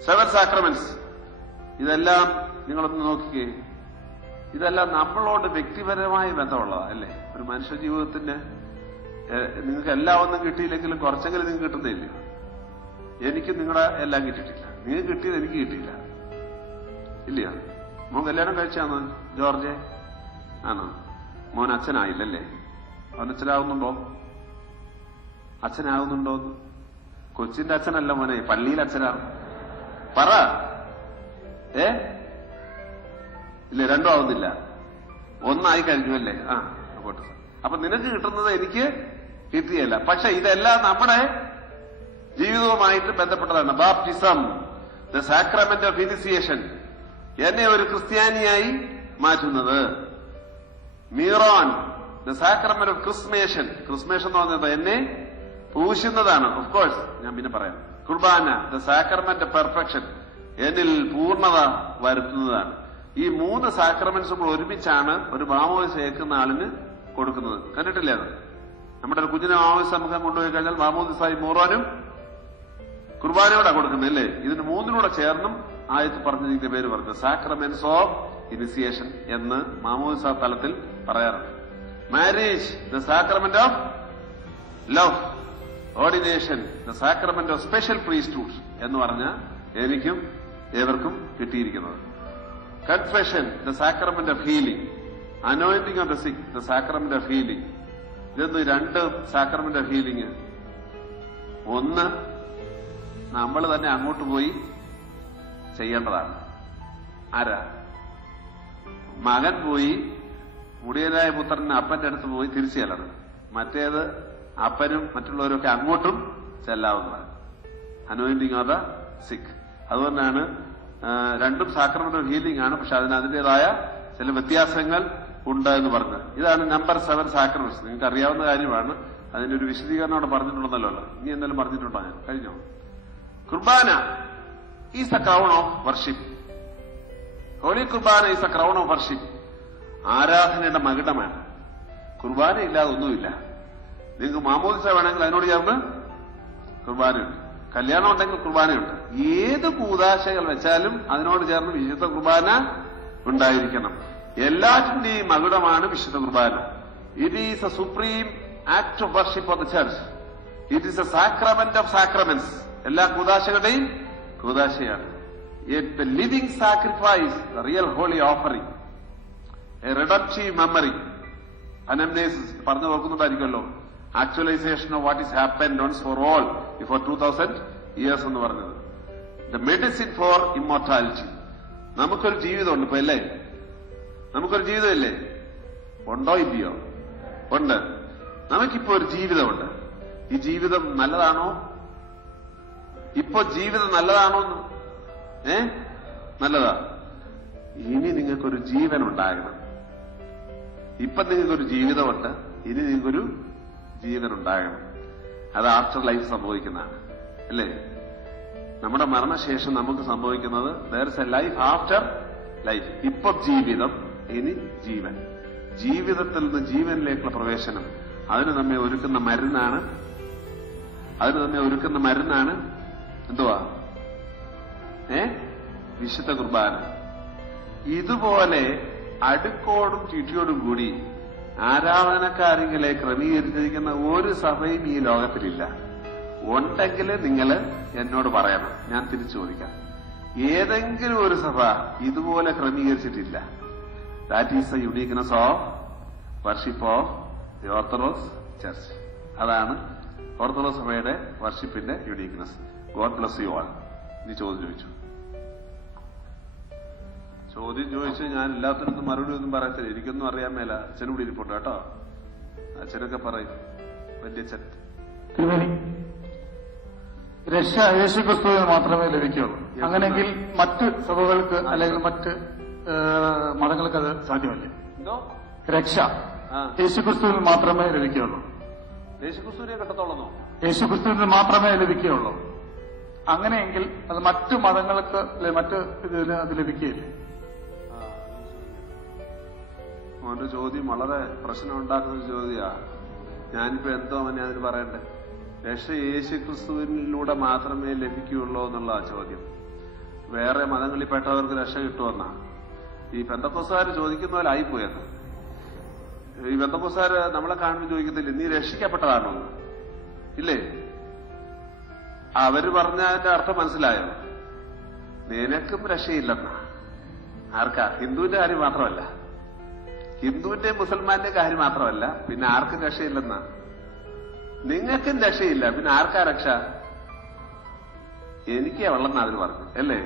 7 sacraments. ഇതെല്ലാം നിങ്ങളൊന്ന് നോക്കിക്കേ. ഇതെല്ലാം നമ്മളോട് വ്യക്തിപരമായ ബന്ധമുള്ളതാ അല്ലേ? ഒരു മനുഷ്യ ജീവിതത്തിന്റെ നിങ്ങൾക്ക് എല്ലാം ഒന്നും കിട്ടിയില്ലെങ്കിലും കുറച്ചെങ്കിലും നിങ്ങൾക്ക് കിട്ടുന്നില്ല. എനിക്ക് നിങ്ങളുടെ എല്ലാം കിട്ടിയിട്ടില്ല. നിങ്ങൾക്ക് കിട്ടിയത് എനിക്ക് കിട്ടിയില്ല. ഇല്ല. മോൻ കല്യാണം കഴിച്ചാന്നോ ജോർജ്? ആണോ? മോൻ അച്ഛനായില്ലല്ലേ? അവനച്ഛനാവുന്നുണ്ടോ? അച്ഛനാകുന്നുണ്ടോന്ന്? കൊച്ചിന്റെ അച്ഛനല്ല മോനെ, പള്ളിയിൽ അച്ഛനാണ്. പറ. ഇല്ല, 2 ആവുന്നില്ല. 1 ആയി കഴിഞ്ഞുവല്ലേ? അങ്ങോട്ട്. അപ്പൊ നിനക്ക് കിട്ടുന്നത് എനിക്ക് കിട്ടിയല്ല. പക്ഷെ ഇതെല്ലാം നമ്മുടെ ജീവിതവുമായിട്ട് ബന്ധപ്പെട്ടതാണ്. Baptism, the sacrament of initiation, എന്നെ ഒരു ക്രിസ്ത്യാനിയായി മാറ്റുന്നത്. Myron, the sacrament of chrismation. Chrismation എന്ന് പറഞ്ഞത് എന്നെ പൂശുന്നതാണ്. ഓഫ് കോഴ്സ് ഞാൻ പിന്നെ പറയാം. Qurbana, the sacrament of perfection, എന്നിൽ പൂർണ്ണത വരുത്തുന്നതാണ്. ഈ 3 സാക്രമെന്റ്സ് നമ്മൾ ഒരുമിച്ചാണ് ഒരു മാമോദിസ ഏൽക്കുന്ന ആളിന് കൊടുക്കുന്നത്. കണ്ടിട്ടില്ലേ? അത് നമ്മുടെ ഒരു കുഞ്ഞിനെ മാമോദിസ നമുക്ക് കൊണ്ടുപോയി കഴിഞ്ഞാൽ മാമോദിസായി മൂറോനും കുർബാനയോടെ കൊടുക്കുന്നത് അല്ലേ? ഇതിന് 3 ചേർന്നും ആയത്ത് പറഞ്ഞതിന്റെ പേര് പറഞ്ഞത് സാക്രമെന്റ്സ് ഓഫ് ഇനിസിയേഷൻ എന്ന് മാമോദിസ തലത്തിൽ പറയാറുണ്ട്. Marriage, the sacrament of love. Ordination, the sacrament of special priesthood എന്ന് പറഞ്ഞ എനിക്കും ഏവർക്കും കിട്ടിയിരിക്കുന്നത്. Confession, the sacrament of healing. Anointing of the സിക്ക്, ദ സാക്രമെന്റ് ഓഫ് ഹീലിംഗ്. ഇതൊന്ന് 2 സാക്രമെന്റ് ഓഫ് ഹീലിംഗ്. ഒന്ന് നമ്മൾ തന്നെ അങ്ങോട്ട് പോയി ചെയ്യേണ്ടതാണ്. ആരാ? മകൻ പോയി മുടിയനായ പുത്രന് അപ്പന്റെ അടുത്ത് പോയി തിരിച്ചു ചെല്ലണം. മറ്റേത് അപ്പനും മറ്റുള്ളവരൊക്കെ അങ്ങോട്ടും ചെല്ലാവുന്നതാണ്. അനോയിന്റിംഗ് ഓഫ് ദ സിക്ക്. അതുകൊണ്ടാണ് 2 സാക്രമെന്റ് ഓഫ് ഹീലിംഗ് ആണ്. പക്ഷെ അതിൻ്റെതായ ചില വ്യത്യാസങ്ങൾ ഉണ്ട് എന്ന് പറഞ്ഞത്. ഇതാണ് നമ്പർ 7 സാക്രമെന്റ്സ്. നിങ്ങൾക്ക് അറിയാവുന്ന കാര്യമാണ്. അതിന്റെ ഒരു വിശദീകരണം അവിടെ പറഞ്ഞിട്ടുണ്ടെന്നല്ലോ. ഇനി എന്തെങ്കിലും പറഞ്ഞിട്ടുണ്ടോ? ഞാൻ കഴിഞ്ഞോ? Qurbana is a crown of worship. Holy Qurbana is a crown of worship. ആരാധനയുടെ മകുടമാണ്. കുർബാന ഇല്ലാതെ ഒന്നുമില്ല. നിങ്ങൾക്ക് മാമോദിസ വേണമെങ്കിൽ അതിനോട് ചേർന്ന് കുർബാനയുണ്ട്. കല്യാണം ഉണ്ടെങ്കിൽ കുർബാനയുണ്ട്. ഏത് കൂദാശകൾ വെച്ചാലും അതിനോട് ചേർന്ന് വിശുദ്ധ കുർബാന ഉണ്ടായിരിക്കണം. എല്ലാറ്റിന്റെയും മകുടമാണ് വിശുദ്ധ കുർബാന. It is a supreme act of worship of the church. It is a sacrament of sacraments. എല്ലാ കൂദാശകളുടെയും കൂദാശയാണ്. A living sacrifice, the real holy offering, a redemptive memory, anamnesis പറഞ്ഞു നോക്കുന്നുണ്ടായിരിക്കുമല്ലോ. Actualization of what is happened once for all before 2000 years എന്ന് പറഞ്ഞത്. The medicine for immortality. നമുക്കൊരു ജീവിതമുണ്ട് ഇപ്പൊ അല്ലേ? നമുക്കൊരു ജീവിതമില്ലേ? ഉണ്ടോ ഇല്ലയോ? ഉണ്ട്. നമുക്കിപ്പോ ഒരു ജീവിതമുണ്ട്. ഈ ജീവിതം നല്ലതാണോ? ഇപ്പൊ ജീവിതം നല്ലതാണോ? നല്ലതാ. ഇനി നിങ്ങൾക്കൊരു ജീവൻ ഉണ്ടാകണം. ഇപ്പൊ നിങ്ങൾക്കൊരു ജീവിതമുണ്ട്, ഇനി നിങ്ങൾക്കൊരു ജീവൻ ഉണ്ടാകണം. അത് ആഫ്റ്റർ ലൈഫ് സംഭവിക്കുന്നതാണ് അല്ലേ? നമ്മുടെ മരണശേഷം നമുക്ക് സംഭവിക്കുന്നത് there is a life after life. ഇപ്പൊ ജീവിതം, ഇനി ജീവൻ. ജീവിതത്തിൽ നിന്ന് ജീവനിലേക്കുള്ള പ്രവേശനം. അതിന് നമ്മെ ഒരുക്കുന്ന മരുന്നാണ് എന്തുവാ? വിശുദ്ധ കുർബാന. ഇതുപോലെ അടുക്കോടും ചുറ്റിയോടും കൂടി ആരാധനക്കാര്യങ്ങളെ ക്രമീകരിച്ചിരിക്കുന്ന ഒരു സഭയും ഈ ലോകത്തിലില്ല. ഉണ്ടെങ്കിൽ നിങ്ങൾ എന്നോട് പറയണം, ഞാൻ തിരിച്ചു ചോദിക്കാം. ഏതെങ്കിലും ഒരു സഭ ഇതുപോലെ ക്രമീകരിച്ചിട്ടില്ല. That is a uniqueness of worship of the Orthodox church. അതാണ് ഓർത്തഡോക്സ് സഭയുടെ വർഷിപ്പിന്റെ uniqueness. God bless you all. നീ ചോദ്യം ചോദിച്ച് ഞാൻ എല്ലാത്തിനൊന്നും മറുപടി ഒന്നും പറയത്തില്ല. എനിക്കൊന്നും അറിയാൻ മേല. അച്ഛനും കൂടി ഇരിപ്പുണ്ട് കേട്ടോ. അച്ഛനൊക്കെ പറയും. വലിയച്ഛൻ രക്ഷ യേശുക്രിസ്തുവിന് മാത്രമേ ലഭിക്കുകയുള്ളൂ. അങ്ങനെയെങ്കിൽ മറ്റ് സഭകൾക്ക് അല്ലെങ്കിൽ മറ്റ് മതങ്ങൾക്ക് അത് സാധ്യമല്ല. രക്ഷ യേശുക്രിസ്തുവിന് മാത്രമേ ലഭിക്കുകയുള്ളൂ. യേശുക്രിസ്തുവിനെ കിട്ടത്തോളന്നോ? യേശുക്രിസ്തുവിന് മാത്രമേ ലഭിക്കുകയുള്ളൂ. അങ്ങനെയെങ്കിൽ അത് മറ്റു മതങ്ങൾക്ക് മറ്റ് ഇതിന് അത് ലഭിക്കുകയില്ല. അവന്റെ ചോദ്യം വളരെ പ്രശ്നം ഉണ്ടാക്കുന്ന ചോദ്യമാ. ഞാനിപ്പോ എന്തോ അവനെ അതിന് പറയണ്ടേ? രക്ഷ യേശുക്രിസ്തുവിനിലൂടെ മാത്രമേ ലഭിക്കുകയുള്ളൂ എന്നുള്ള ചോദ്യം. വേറെ മതങ്ങളിൽപ്പെട്ടവർക്ക് രക്ഷ കിട്ടുമെന്നാ ഈ പെന്തക്കോസ്തുകാര് ചോദിക്കുന്ന പോലെ ആയിപ്പോയെന്ന്. ഈ പെന്തക്കോസ്തുകാര് നമ്മളെ കാണുമ്പോൾ ചോദിക്കത്തില്ല, നീ രക്ഷിക്കപ്പെട്ടതാണോ? ഇല്ലേ? അവര് പറഞ്ഞതിന്റെ അർത്ഥം മനസ്സിലായോ? നിനക്കും രക്ഷയില്ലെന്നാ. ആർക്കാ? ഹിന്ദുവിന്റെ കാര്യം മാത്രമല്ല, ഹിന്ദുവിന്റെയും മുസൽമാന്റെയും കാര്യം മാത്രമല്ല, പിന്നെ ആർക്കും രക്ഷയില്ലെന്നാ. നിങ്ങൾക്കും രക്ഷയില്ല, പിന്നെ ആർക്കാ രക്ഷ? എനിക്കേ ഉള്ളെന്നാ അവര് പറഞ്ഞു അല്ലേ?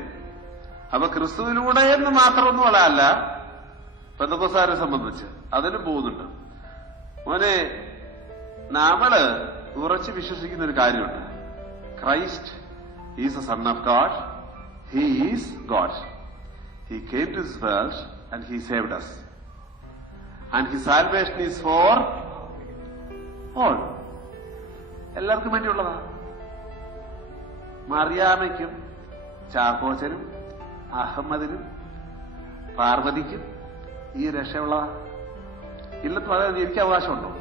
അപ്പൊ ക്രിസ്തുവിലൂടെ എന്ന് മാത്രമൊന്നും അല്ല പെന്തക്കോസ്തുകാരെ സംബന്ധിച്ച് അതിനും പോകുന്നുണ്ട്. മോനെ, നമ്മള് ഉറച്ചു വിശ്വസിക്കുന്ന ഒരു കാര്യമുണ്ട്. Christ is the Son of God. He is God. He came to this world and He saved us. And His salvation is for all. എല്ലാവർക്കും വേണ്ടിയുള്ളതാ. മറിയാമയ്ക്കും ചാക്കോച്ചനും അഹമ്മദിനും പാർവതിക്കും ഈ രക്ഷയുള്ളതാ. ഇല്ലെന്ന് പറയാൻ എനിക്ക് അവകാശമുണ്ടോ?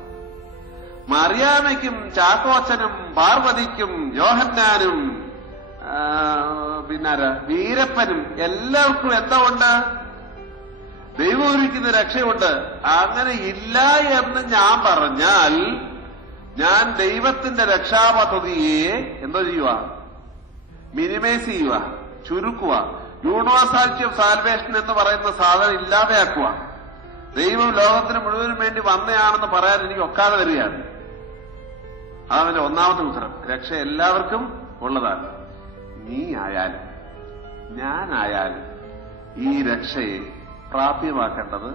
മറിയാമയ്ക്കും ചാക്കോച്ചനും പാർവതിക്കും യോഹന്നാനും പിന്നാര വീരപ്പനും എല്ലാവർക്കും എന്താ ഉണ്ട്? ദൈവം ഒരുക്കുന്ന രക്ഷയുണ്ട്. അങ്ങനെ ഇല്ല എന്ന് ഞാൻ പറഞ്ഞാൽ ഞാൻ ദൈവത്തിന്റെ രക്ഷാപദ്ധതിയെ എന്തോ ചെയ്യുക? മിനിമൈസ് ചെയ്യുക, ചുരുക്കുക. യൂണിവേഴ്സാലിറ്റി ഓഫ് സാൽവേഷൻ എന്ന് പറയുന്ന സാധനം ഇല്ലാതെയാക്കുക. ദൈവം ലോകത്തിന് മുഴുവനും വേണ്ടി വന്നയാണെന്ന് പറയാൻ എനിക്ക് ഒക്കാതെ വരികയാണ്. അതവന്റെ ഒന്നാമത്തെ ഉത്തരം. രക്ഷ എല്ലാവർക്കും ഉള്ളതാണ്. നീ ആയാലും ഞാനായാലും ഈ രക്ഷയെ പ്രാപ്യമാക്കേണ്ടത്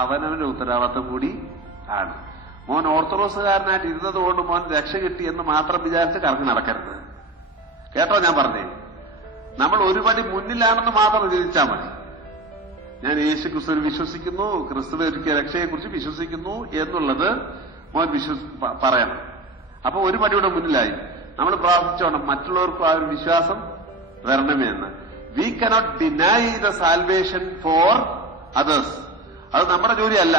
അവനവന്റെ ഉത്തരവാദിത്വം കൂടി ആണ്. മോൻ ഓർത്തഡോക്സുകാരനായിട്ട് ഇരുന്നത് കൊണ്ട് മോൻ രക്ഷ കിട്ടി എന്ന് മാത്രം വിചാരിച്ച് കറങ്ങി നടക്കരുത്. കേട്ടോ ഞാൻ പറഞ്ഞേ? നമ്മൾ ഒരു പടി മുന്നിലാണെന്ന് മാത്രം ചിന്തിച്ചാൽ മതി. ഞാൻ യേശു ക്രിസ്തുവിൽ വിശ്വസിക്കുന്നു, ക്രിസ്തുവിൽ ഒരുക്കിയ രക്ഷയെക്കുറിച്ച് വിശ്വസിക്കുന്നു എന്നുള്ളത് മോൻ പറയണം. അപ്പൊ ഒരു പടിയുടെ മുന്നിലായി. നമ്മൾ പ്രാർത്ഥിച്ചോണം മറ്റുള്ളവർക്കും ആ ഒരു വിശ്വാസം വരണമേ എന്ന്. We cannot deny the salvation for others. അത് നമ്മുടെ ജോലിയല്ല.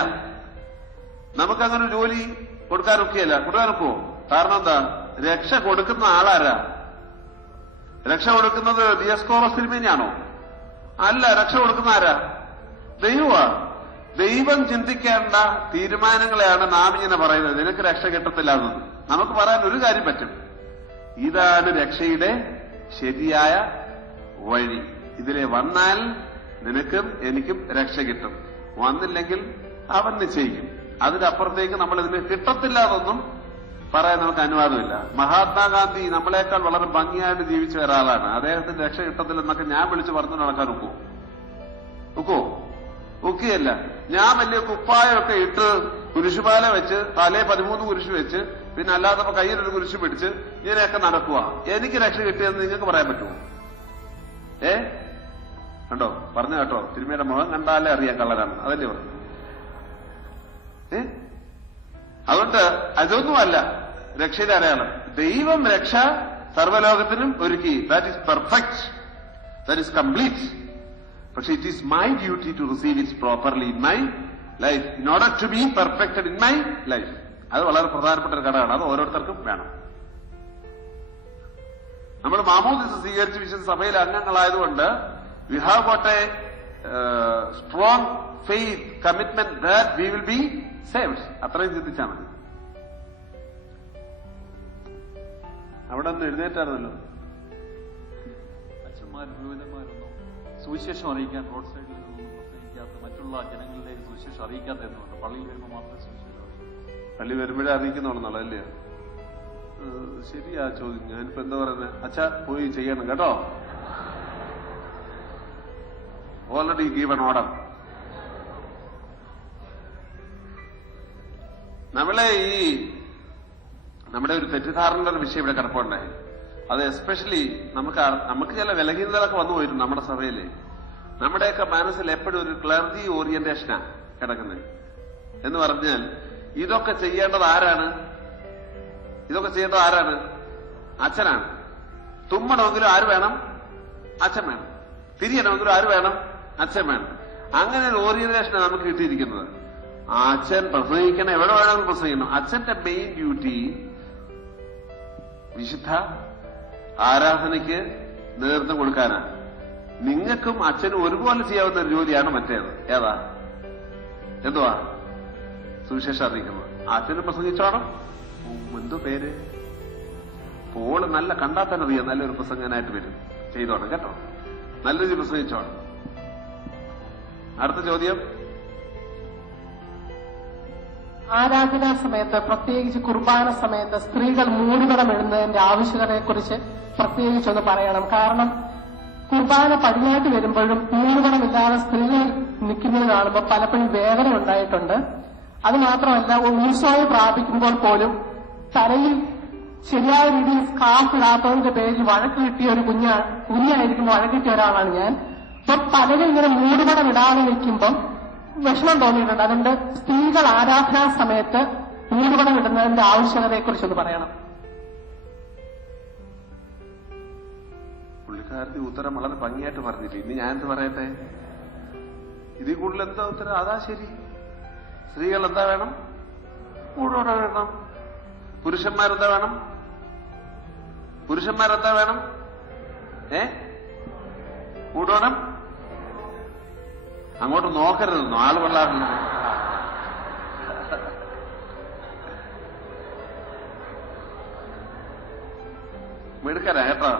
നമുക്കങ്ങനെ ജോലി കൊടുക്കാനൊക്കെയല്ല. കൊടുക്കാനൊക്കുവോ? കാരണം എന്താ? രക്ഷ കൊടുക്കുന്ന ആളാരാ? രക്ഷ കൊടുക്കുന്നത് ദിയസ്കോറസ് തിരുമേനിയാണോ? അല്ല. രക്ഷ കൊടുക്കുന്ന ആരാ? ദൈവമാണ്. ദൈവം ചിന്തിക്കേണ്ട തീരുമാനങ്ങളെയാണ് നാം ഇങ്ങനെ പറയുന്നത്. നിനക്ക് രക്ഷ കിട്ടത്തില്ല എന്നത്. നമുക്ക് പറയാൻ ഒരു കാര്യം പറ്റും, ഇതാണ് രക്ഷയുടെ ശരിയായ വഴി. ഇതിലെ വന്നാൽ നിനക്കും എനിക്കും രക്ഷ കിട്ടും, വന്നില്ലെങ്കിൽ അവൻ നിശ്ചയിക്കും. അതിനപ്പുറത്തേക്ക് നമ്മൾ ഇതിന് കിട്ടത്തില്ല എന്നൊന്നും പറയാൻ നമുക്ക് അനുവാദമില്ല. മഹാത്മാഗാന്ധി നമ്മളെക്കാൾ വളരെ ഭംഗിയായിട്ട് ജീവിച്ച ഒരാളാണ്. അദ്ദേഹത്തിന് രക്ഷ കിട്ടത്തില്ലെന്നൊക്കെ ഞാൻ വിളിച്ചു പറഞ്ഞു നടക്കാൻ ഒക്കുവോ? ഒക്കെയല്ല. ഞാൻ വലിയ കുപ്പായമൊക്കെ ഇട്ട് കുരിശുപാല വെച്ച് തലേ 13 കുരിശ് വെച്ച് പിന്നെ അല്ലാത്തപ്പോ കയ്യിലൊരു കുരിശ് പിടിച്ച് ഇങ്ങനെയൊക്കെ നടക്കുക. എനിക്ക് രക്ഷ കിട്ടിയെന്ന് നിങ്ങൾക്ക് പറയാൻ പറ്റുമോ? കണ്ടോ? പറഞ്ഞു കേട്ടോ, തിരുമേയുടെ മുഖം കണ്ടാലേ അറിയാം കള്ളനാണ്. അതല്ലേ പറഞ്ഞു. അതുകൊണ്ട് അതൊന്നുമല്ല രക്ഷയുടെ അടയാളം. ദൈവം രക്ഷ സർവ്വലോകത്തിനും ഒരുക്കി. That is perfect, that is complete. പക്ഷെ it is my duty to receive it properly in my life, in order to be perfected in my life. അത് വളരെ പ്രധാനപ്പെട്ട ഒരു ഘടകമാണ്. അത് ഓരോരുത്തർക്കും വേണം. നമ്മൾ മാമോദിസ സ്വീകരിച്ച് വിശുദ്ധ സഭയിലെ അംഗങ്ങളായതുകൊണ്ട് we have got a strong faith commitment that we will be saved. അത്രയും ചിന്തിച്ചാൽ മതി. അവിടെ ഒന്ന് എഴുന്നേറ്റായിരുന്നല്ലോ. അച്ഛന്മാരും വിവിധന്മാരൊന്നും സുവിശേഷം അറിയിക്കാൻ റോഡ് സൈഡിൽ നിന്നും പ്രസംഗിക്കാത്ത, മറ്റുള്ള ജനങ്ങളിലേക്ക് സുവിശേഷം അറിയിക്കാത്ത എന്നുണ്ട്. പള്ളിയിൽ വരുമ്പോൾ മാത്രമേ സുവിശേഷം അറിയിക്കൂ. പള്ളി വരുമ്പോഴേ അറിയിക്കുന്നുള്ളൂ അല്ലേ? ശരിയാ ചോദ്യം. ഞാനിപ്പോ എന്താ പറയുന്നത്? അച്ഛാ പോയി ചെയ്യണം കേട്ടോ. Already given order. നമ്മളെ നമ്മുടെ ഒരു തെറ്റിദ്ധാരണയുടെ ഒരു വിഷയം ഇവിടെ കിടപ്പുണ്ടായി. അത് എസ്പെഷ്യലി നമുക്ക് ചില വിലഹീനതകളൊക്കെ വന്നു പോയിരുന്നു നമ്മുടെ സഭയില്. നമ്മുടെയൊക്കെ മനസ്സിൽ എപ്പോഴും ഒരു ക്ലർജി ഓറിയന്റേഷനാണ് കിടക്കുന്നത്. എന്ന് പറഞ്ഞാൽ ഇതൊക്കെ ചെയ്യേണ്ടത് ആരാണ്? അച്ഛനാണ്. തുമ്മണമെങ്കിലും ആര് വേണം? അച്ഛൻ വേണം. തിരിയണമെങ്കിലും ആര് വേണം? അച്ഛൻ വേണം. അങ്ങനെ ഒരു ഓറിയന്റേഷനാണ് നമുക്ക് കിട്ടിയിരിക്കുന്നത്. അച്ഛൻ പ്രസംഗിക്കണം, എവിടെ വേണമെങ്കിലും പ്രസംഗിക്കണം. അച്ഛന്റെ മെയിൻ ഡ്യൂട്ടി വിശുദ്ധ ആരാധനയ്ക്ക് നേതൃത്വം കൊടുക്കാനാണ്. നിങ്ങൾക്കും അച്ഛനും ഒരുപോലെ ചെയ്യാവുന്ന ഒരു ജോലിയാണ് മറ്റേത്. ഏതാ? എന്തുവാ? സുവിശേഷം അറിയിക്കുന്നത്. അച്ഛനും പ്രസംഗിച്ചോണം. എന്തോ പേര്? പോള് നല്ല കണ്ടാൽ തന്നെ അറിയാം, നല്ലൊരു പ്രസംഗനായിട്ട് വരും. ചെയ്തോണം കേട്ടോ, നല്ലൊരു പ്രസംഗിച്ചോണം. അടുത്ത ചോദ്യം. ആരാധനാ സമയത്ത്, പ്രത്യേകിച്ച് കുർബാന സമയത്ത് സ്ത്രീകൾ മൂടുപടം ഇടുന്നതിന്റെ ആവശ്യകതയെക്കുറിച്ച് പ്രത്യേകിച്ചൊന്ന് പറയണം. കാരണം കുർബാന പടിഞ്ഞാട്ട് വരുമ്പോഴും മൂടുപടമില്ലാതെ സ്ത്രീകൾ നിൽക്കുന്നത് കാണുമ്പോൾ പലപ്പോഴും വേദന ഉണ്ടായിട്ടുണ്ട്. അത് മാത്രമല്ല, ഉത്സവം പ്രാപിക്കുമ്പോൾ പോലും തലയിൽ ശരിയായ രീതിയിൽ സ്കാർഫ് ഇടാത്തതിന്റെ പേരിൽ വഴക്ക് കിട്ടിയ ഒരു കുഞ്ഞായിരിക്കും വഴക്ക് കിട്ടിയ ഒരാളാണ് ഞാൻ. അപ്പൊ പലരും ഇങ്ങനെ മൂടുപടം ഇടാതെ നിൽക്കുമ്പം വിഷമം തോന്നിയിട്ടുണ്ട്. അതുകൊണ്ട് സ്ത്രീകൾ ആരാധനാ സമയത്ത് മൂടുപടം ഇടുന്നതിന്റെ ആവശ്യകതയെക്കുറിച്ചൊന്ന് പറയണം. പുള്ളിക്കാരന്റെ ഉത്തരം വളരെ ഭംഗിയായിട്ട് പറഞ്ഞില്ലേ. ഇനി ഞാനെന്ത് പറയട്ടെ? ഇതിൽ കൂടുതൽ എന്താ ഉത്തരം? അതാ ശരി. സ്ത്രീകൾ എന്താ വേണം? മൂടുപടം ഇടണം. പുരുഷന്മാരെന്താ വേണം? മൂടുപടം. അങ്ങോട്ട് നോക്കരുതെന്നോ? ആള് കൊള്ളാറില്ല. മിടുക്കരാ കേട്ടോ.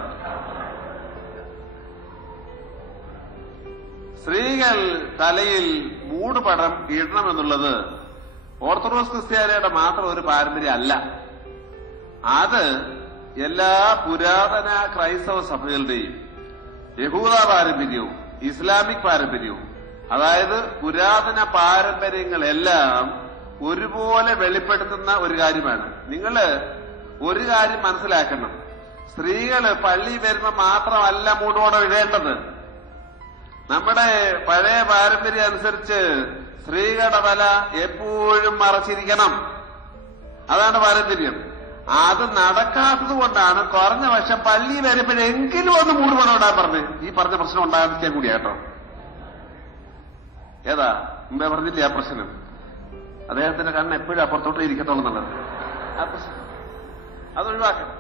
സ്ത്രീകൾ തലയിൽ മൂടുപടം ഇടണമെന്നുള്ളത് ഓർത്തഡോക്സ് ക്രിസ്ത്യാനിയുടെ മാത്രം ഒരു പാരമ്പര്യം അല്ല. അത് എല്ലാ പുരാതന ക്രൈസ്തവ സഭകളുടെയും യഹൂദ പാരമ്പര്യവും ഇസ്ലാമിക് പാരമ്പര്യവും, അതായത് പുരാതന പാരമ്പര്യങ്ങളെല്ലാം ഒരുപോലെ വെളിപ്പെടുത്തുന്ന ഒരു കാര്യമാണ്. നിങ്ങള് ഒരു കാര്യം മനസ്സിലാക്കണം. സ്ത്രീകള് പള്ളി വരുമ്പോൾ മാത്രമല്ല മൂടുപടം ഇടേണ്ടത്. നമ്മുടെ പഴയ പാരമ്പര്യം അനുസരിച്ച് സ്ത്രീകളുടെ തല എപ്പോഴും മറച്ചിരിക്കണം. അതാണ് പാരമ്പര്യം. അത് നടക്കാത്തത് കൊണ്ടാണ് കുറഞ്ഞ വർഷം പള്ളി വരുമ്പോഴെങ്കിലും ഒന്ന് മൂടുപടം ഇടാൻ പറഞ്ഞ് ഈ പറഞ്ഞ പ്രശ്നം ഉണ്ടാകാതിരിക്കാൻ കൂടിയാട്ടോ. ഏതാ? മുമ്പേ പറഞ്ഞില്ലേ ആ പ്രശ്നം. അദ്ദേഹത്തിന്റെ കണ്ണ് എപ്പോഴും അപ്പുറത്തോട്ടേ ഇരിക്കത്തുള്ളൂ എന്നുള്ളത്. ആ പ്രശ്നം അതൊഴിവാക്കണം.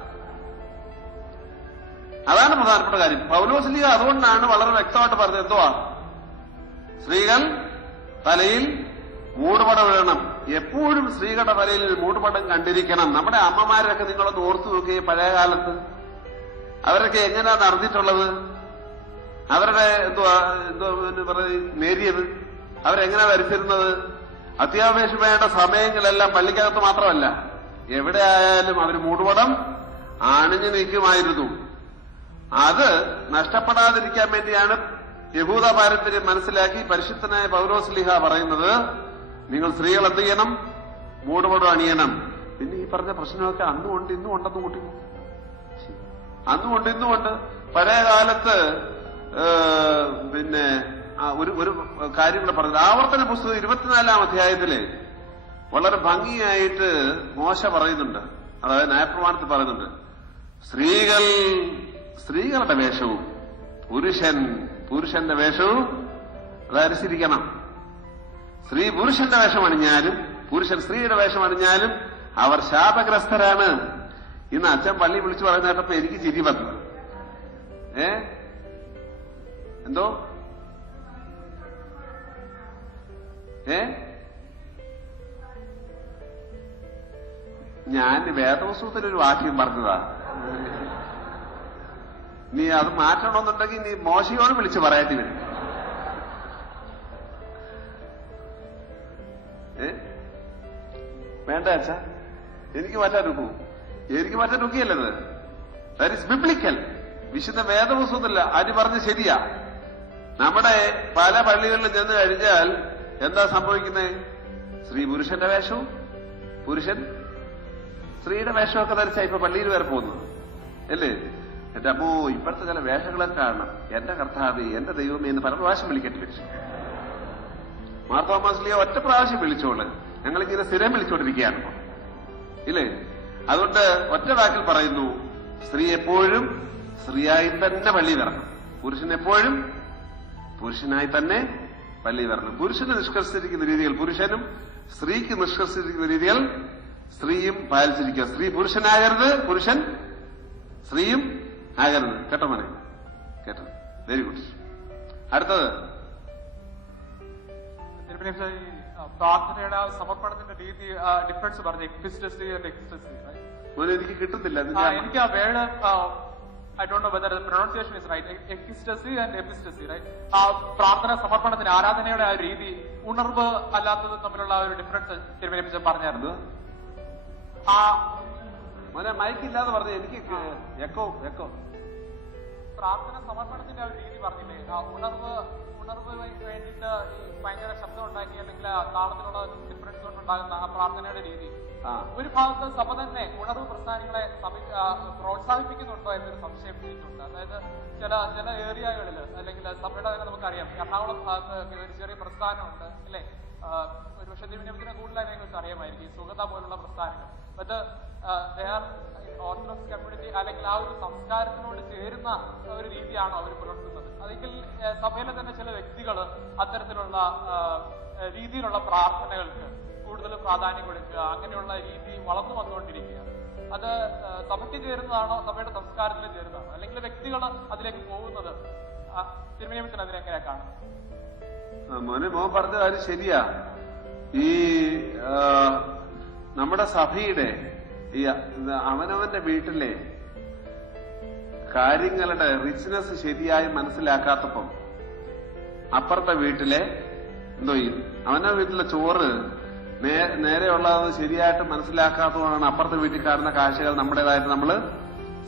അതാണ് പ്രധാനപ്പെട്ട കാര്യം. പൗലോസ്ലീഹ അതുകൊണ്ടാണ് വളരെ വ്യക്തമായിട്ട് പറഞ്ഞത് എന്തുവാ, സ്ത്രീകൾ തലയിൽ മൂടുപടം ഇടണം. എപ്പോഴും സ്ത്രീകളുടെ തലയിൽ മൂടുപടം കണ്ടിരിക്കണം. നമ്മുടെ അമ്മമാരൊക്കെ നിങ്ങളൊന്ന് ഓർത്തു നോക്കിയേ, പഴയ കാലത്ത് അവരൊക്കെ എങ്ങനെയാ നടന്നിട്ടുള്ളത്, അവരുടെ എന്തുവാ നേരിയത്, അവരെങ്ങനെ വരച്ചിരുന്നത്. അത്യാവശ്യം വേണ്ട സമയങ്ങളെല്ലാം പള്ളിക്കകത്ത് മാത്രമല്ല, എവിടെ ആയാലും അവർ മൂടുപടം അണിഞ്ഞു നിൽക്കുമായിരുന്നു. അത് നഷ്ടപ്പെടാതിരിക്കാൻ വേണ്ടിയാണ് യഹൂദ പാരമ്പര്യം മനസ്സിലാക്കി പരിശുദ്ധനായ പൗലോസ്ലീഹ പറയുന്നത്, നിങ്ങൾ സ്ത്രീകൾ എന്ത് ചെയ്യണം, മൂടുപടം അണിയണം. പിന്നെ ഈ പറഞ്ഞ പ്രശ്നമൊക്കെ അന്നുകൊണ്ട് ഇന്നും ഉണ്ടെന്ന് കൂട്ടി, അന്നുകൊണ്ട് ഇന്നുമുണ്ട്. പഴയ കാലത്ത് പിന്നെ ഒരു കാര്യം കൂടെ പറഞ്ഞത്, ആവർത്തന പുസ്തകം 24-ാം അധ്യായത്തില് വളരെ ഭംഗിയായിട്ട് മോശ പറയുന്നുണ്ട്, അതായത് ന്യായപ്രമാണത്തിൽ പറയുന്നുണ്ട്, സ്ത്രീകളുടെ വേഷവും പുരുഷന്റെ വേഷവും അതനുസരിക്കണം. സ്ത്രീ പുരുഷന്റെ വേഷം അണിഞ്ഞാലും പുരുഷൻ സ്ത്രീയുടെ വേഷം അണിഞ്ഞാലും അവർ ശാപഗ്രസ്തരാണ്. ഇന്ന് അച്ഛൻ പള്ളി വിളിച്ചു പറയുന്ന കേട്ടപ്പോ എനിക്ക് ചിരി വന്നു. എന്തോ ഞാൻ വേദപുസ്തകത്തിലൊരു വാക്യം പറഞ്ഞതാ. നീ അത് മാറ്റണമെന്നുണ്ടെങ്കിൽ നീ മോശയോട് വിളിച്ച് പറയേണ്ടി വരും. വേണ്ട അച്ഛാ, എനിക്ക് മാറ്റാൻ ഒക്കൂ. എനിക്ക് മാറ്റാൻ ഒക്കെയല്ലത്. That is biblical. വിശുദ്ധ വേദപുസ്തകത്തില്ല. അത് പറഞ്ഞ് ശരിയാ. നമ്മുടെ പല പള്ളികളിലും ചെന്ന് കഴിഞ്ഞാൽ എന്താ സംഭവിക്കുന്നത്? സ്ത്രീ പുരുഷന്റെ വേഷവും പുരുഷൻ സ്ത്രീയുടെ വേഷമൊക്കെ ധരിച്ചാ ഇപ്പൊ പള്ളിയിൽ വരെ പോകുന്നത് അല്ലേ? എന്റെ അമ്മോ, ഇപ്പോഴത്തെ ചില വേഷങ്ങളൊക്കെ കാണണം. എന്റെ കർത്താവേ, എന്റെ ദൈവമേ എന്ന് പല പ്രാവശ്യം വിളിക്കേണ്ടി വരും. മാർത്തോമാസ്ലിയെ ഒറ്റ പ്രാവശ്യം വിളിച്ചോള്, ഞങ്ങളിങ്ങനെ സ്ഥിരം വിളിച്ചോണ്ടിരിക്കുകയാണ് ഇല്ലേ? അതുകൊണ്ട് ഒറ്റ വാക്കിൽ പറയുന്നു, സ്ത്രീ എപ്പോഴും സ്ത്രീയായി തന്നെ പള്ളി വരണം, പുരുഷൻ എപ്പോഴും പുരുഷനായി തന്നെ പള്ളി വരണം. പുരുഷന് നിഷ്കർഷിച്ചിരിക്കുന്ന രീതികൾ പുരുഷനും, സ്ത്രീക്ക് നിഷ്കർഷിച്ചിരിക്കുന്ന രീതികൾ സ്ത്രീയും പാലിച്ചിരിക്കുക. സ്ത്രീ പുരുഷനാകരുത്, പുരുഷൻ സ്ത്രീയും ആകരുത്. കേട്ടോ മോനെ? കേട്ടോ? Very good. അടുത്തത് പ്രാർത്ഥനയുടെ സമർപ്പണത്തിന്റെ രീതി ഡിഫറൻസ് പറഞ്ഞു, എക്സിസ്റ്റസി ആൻഡ് എക്സിസ്റ്റസി. മോനെ എനിക്ക് കിട്ടുന്നില്ല. എനിക്ക് ആ word I don't know whether the pronunciation is right. Ecstasy and epistasy, right? പ്രാർത്ഥന സമർപ്പണത്തിന് ആരാധനയുടെ ആ രീതി, ഉണർവ് അല്ലാത്തത് തമ്മിലുള്ള ഒരു ഡിഫറൻസ് തിരുമേനിപ്പിച്ച് പറഞ്ഞായിരുന്നു. മോനെ മൈക്കില്ലാതെ പറഞ്ഞു, എനിക്ക് എക്കോ. പ്രാർത്ഥന സമർപ്പണത്തിന്റെ ആ ഒരു രീതി പറഞ്ഞില്ലേ, ഉണർവ് വേണ്ടിയിട്ട് ഈ ഭയങ്കര ശബ്ദം ഉണ്ടാക്കി അല്ലെങ്കിൽ താളത്തിലുള്ള ഡിഫറൻസ് കൊണ്ടുണ്ടാകുന്ന ആ പ്രാർത്ഥനയുടെ രീതി, ഒരു ഭാഗത്ത് സഭ തന്നെ ഉണർവ് പ്രസ്ഥാനങ്ങളെ പ്രോത്സാഹിപ്പിക്കുന്നുണ്ടോ എന്നൊരു സംശയം എനിക്കുണ്ട്. അതായത് ചില ഏരിയകളിൽ അല്ലെങ്കിൽ സഭയുടെ തന്നെ നമുക്കറിയാം, എറണാകുളം ഭാഗത്ത് ഒരു ചെറിയ പ്രസ്ഥാനമുണ്ട് അല്ലെ, ഒരുപക്ഷെ തിരുവനന്തപുരത്തിനെ കൂടുതലായി നിങ്ങൾക്ക് അറിയാമായിരിക്കും, സുഗത പോലുള്ള പ്രസ്ഥാനങ്ങൾ. അത് ഓർത്തഡോക്സ് കമ്മ്യൂണിറ്റി അല്ലെങ്കിൽ ആ ഒരു സംസ്കാരത്തിനോട് ചേരുന്ന ഒരു രീതിയാണോ അവർ പുലർത്തുന്നത്? അല്ലെങ്കിൽ സഭയിലെ തന്നെ ചില വ്യക്തികൾ അത്തരത്തിലുള്ള രീതിയിലുള്ള പ്രാർത്ഥനകൾക്ക് കൂടുതൽ പ്രാധാന്യം കൊടുക്കുക, അങ്ങനെയുള്ള രീതി വളർന്നു വന്നുകൊണ്ടിരിക്കുക, അത് സഭയ്ക്ക് ചേരുന്നതാണോ, സഭയുടെ സംസ്കാരത്തിന് ചേരുന്നതാണോ, അല്ലെങ്കിൽ വ്യക്തികൾ അതിലേക്ക് പോകുന്നത്? തിരുമേനിയത്തിന് അതിനെങ്ങനെയാ കാണുന്നത്? മോൻ പറഞ്ഞ കാര്യം ശരിയാ. ഈ നമ്മുടെ സഭയുടെ ഈ അവനവന്റെ വീട്ടിലെ കാര്യങ്ങളുടെ റിച്ച്നെസ് ശരിയായി മനസ്സിലാക്കാത്തപ്പം അപ്പുറത്തെ വീട്ടിലെ അവനവന്റെ വീട്ടിലെ ചോറ് നേരെയുള്ളത് ശരിയായിട്ട് മനസ്സിലാക്കാത്തതുകൊണ്ടാണ് അപ്പുറത്തെ വീട്ടിൽ കാണുന്ന കാഴ്ചകൾ നമ്മുടേതായിട്ട് നമ്മൾ